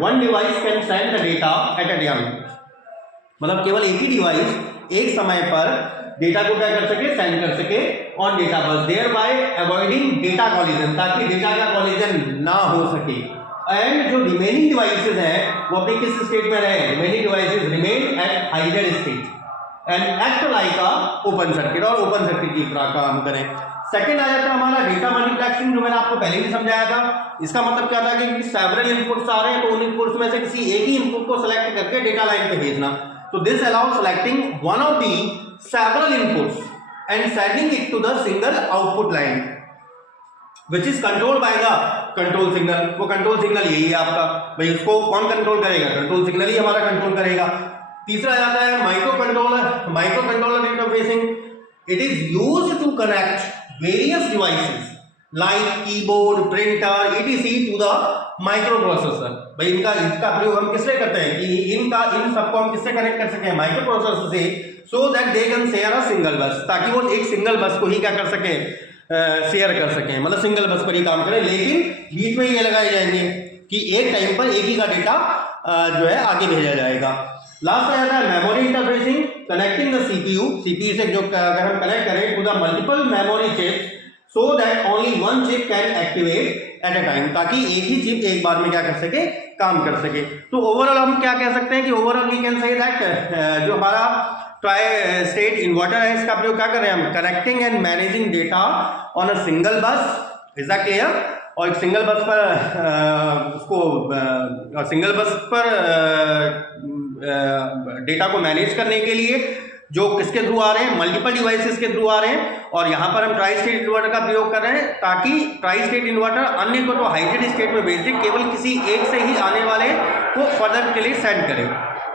one device can send the data at a time, मतलब केवल एक ही डिवाइस एक समय पर डेटा को क्या कर सके, सेंड कर सके on data bus, thereby avoiding data collision, ताकि डेटा का कॉलिजन ना हो सके। एंड जो रिमेनिंग डिवाइसेस हैं वो अपनी किस स्टेट में रहे, remaining devices remain at high Z state and act like a open circuit, और ओपन सर्किट की तरह काम करें। सेकंड आ जाता है हमारा डेटा मल्टीप्लेक्सिंग, जो मैंने आपको पहले भी समझाया था। इसका मतलब क्या था कि सेवरल इनपुट्स आ रहे हैं, तो उन इनपुट्स में से किसी एक ही इनपुट को सेलेक्ट करके डेटा लाइन पे भेजना। तो this allows selecting one of the several inputs and sending it to the single output line which is controlled by the control signal। वो कंट्रोल सिग्नल यही है आपका भाई, उसको कौन कंट्रोल करेगा, कंट्रोल सिग्नल ही हमारा कंट्रोल करेगा। तीसरा आता है micro controller interfacing, it is used to connect various devices like keyboard, printer etc to the micro processor. भाई इसका प्रयोग हम किससे करते हैं कि इन सबको हम किससे कनेक्ट कर सके, माइक्रो प्रोसेसर से, so that they can share a single बस, ताकि वो एक सिंगल बस को ही क्या कर सके, शेयर कर सके, मतलब सिंगल बस पर ही काम करें, लेकिन बीच में ये लगाए जाएंगे कि एक टाइम पर एक ही का डेटा जो है आगे भेजा जाएगा। लास्ट आ जाता है memory interfacing, connecting the CPU से जो अगर हम कनेक्ट करें to the multiple memory chips, so that only one chip can activate at a time, ताकि एक ही चिप एक बार में क्या कर सके, काम कर सके। तो ओवरऑल हम क्या कह सकते हैं कि overall we can say that जो हमारा ट्राई स्टेट इन्वर्टर है, इसका प्रयोग क्या कर रहे हैं हम, connecting and managing data on a single bus. Is that clear? और एक सिंगल बस पर उसको सिंगल बस पर डेटा को मैनेज करने के लिए जो किसके थ्रू आ रहे हैं, मल्टीपल डिवाइसेस के थ्रू आ रहे हैं। और यहाँ पर हम ट्राई स्टेट इन्वर्टर का प्रयोग कर रहे हैं, ताकि ट्राई स्टेट इन्वर्टर अन्य को तो हाइटेड स्टेट में भेज दे, केवल किसी एक से ही आने वाले को फर्दर के लिए सेंड करे।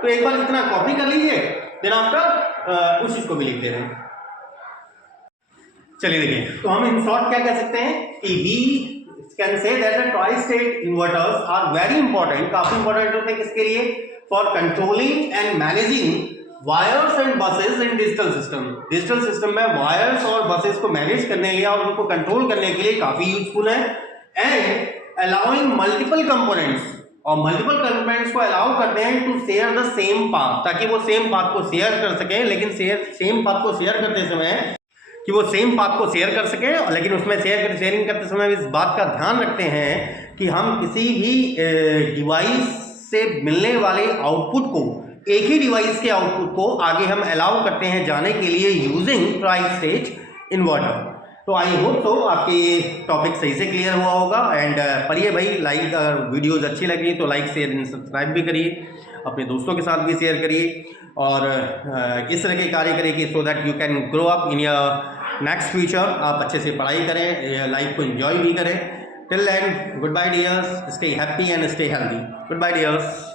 तो एक बार इतना कॉपी कर लीजिए, देन आफ्टर उस चीज को भी लिख दे रहे हैं। चलिए देखिए, तो हम इन शॉर्ट क्या कह सकते हैं कि we can say that the tri state inverters are very important, काफी इंपॉर्टेंट होते हैं किसके लिए, for controlling and managing wires and buses in digital system. Digital system में वायर्स और बसेस को मैनेज करने के लिए और उनको कंट्रोल करने के लिए काफी यूजफुल है। एंड अलाउइंग मल्टीपल कंपोनेंट्स, और मल्टीपल कंपोनेंट्स को अलाउ करते हैं to share the same path, ताकि वो सेम पाथ को शेयर कर सकें। लेकिन सेम पाथ को शेयर करते समय कि वो सेम पाथ को शेयर कर सके, लेकिन उसमें शेयरिंग करते समय इस बात का ध्यान रखते हैं कि हम किसी भी डिवाइस से मिलने वाले आउटपुट को, एक ही डिवाइस के आउटपुट को आगे हम अलाउ करते हैं जाने के लिए यूजिंग ट्राई स्टेट इन्वर्टर। तो आई होप तो आपके ये टॉपिक सही से क्लियर हुआ होगा। एंड पढ़िए भाई, लाइक, अगर वीडियोज़ अच्छी लगी तो लाइक शेयर एंड सब्सक्राइब भी करिए, अपने दोस्तों के साथ भी शेयर करिए, और इस तरह के कार्य करिए कि so that you can grow up in your next future. आप अच्छे से पढ़ाई करें, लाइफ को एंजॉय भी करें। Till then, goodbye dears, stay happy and stay healthy. Goodbye dears.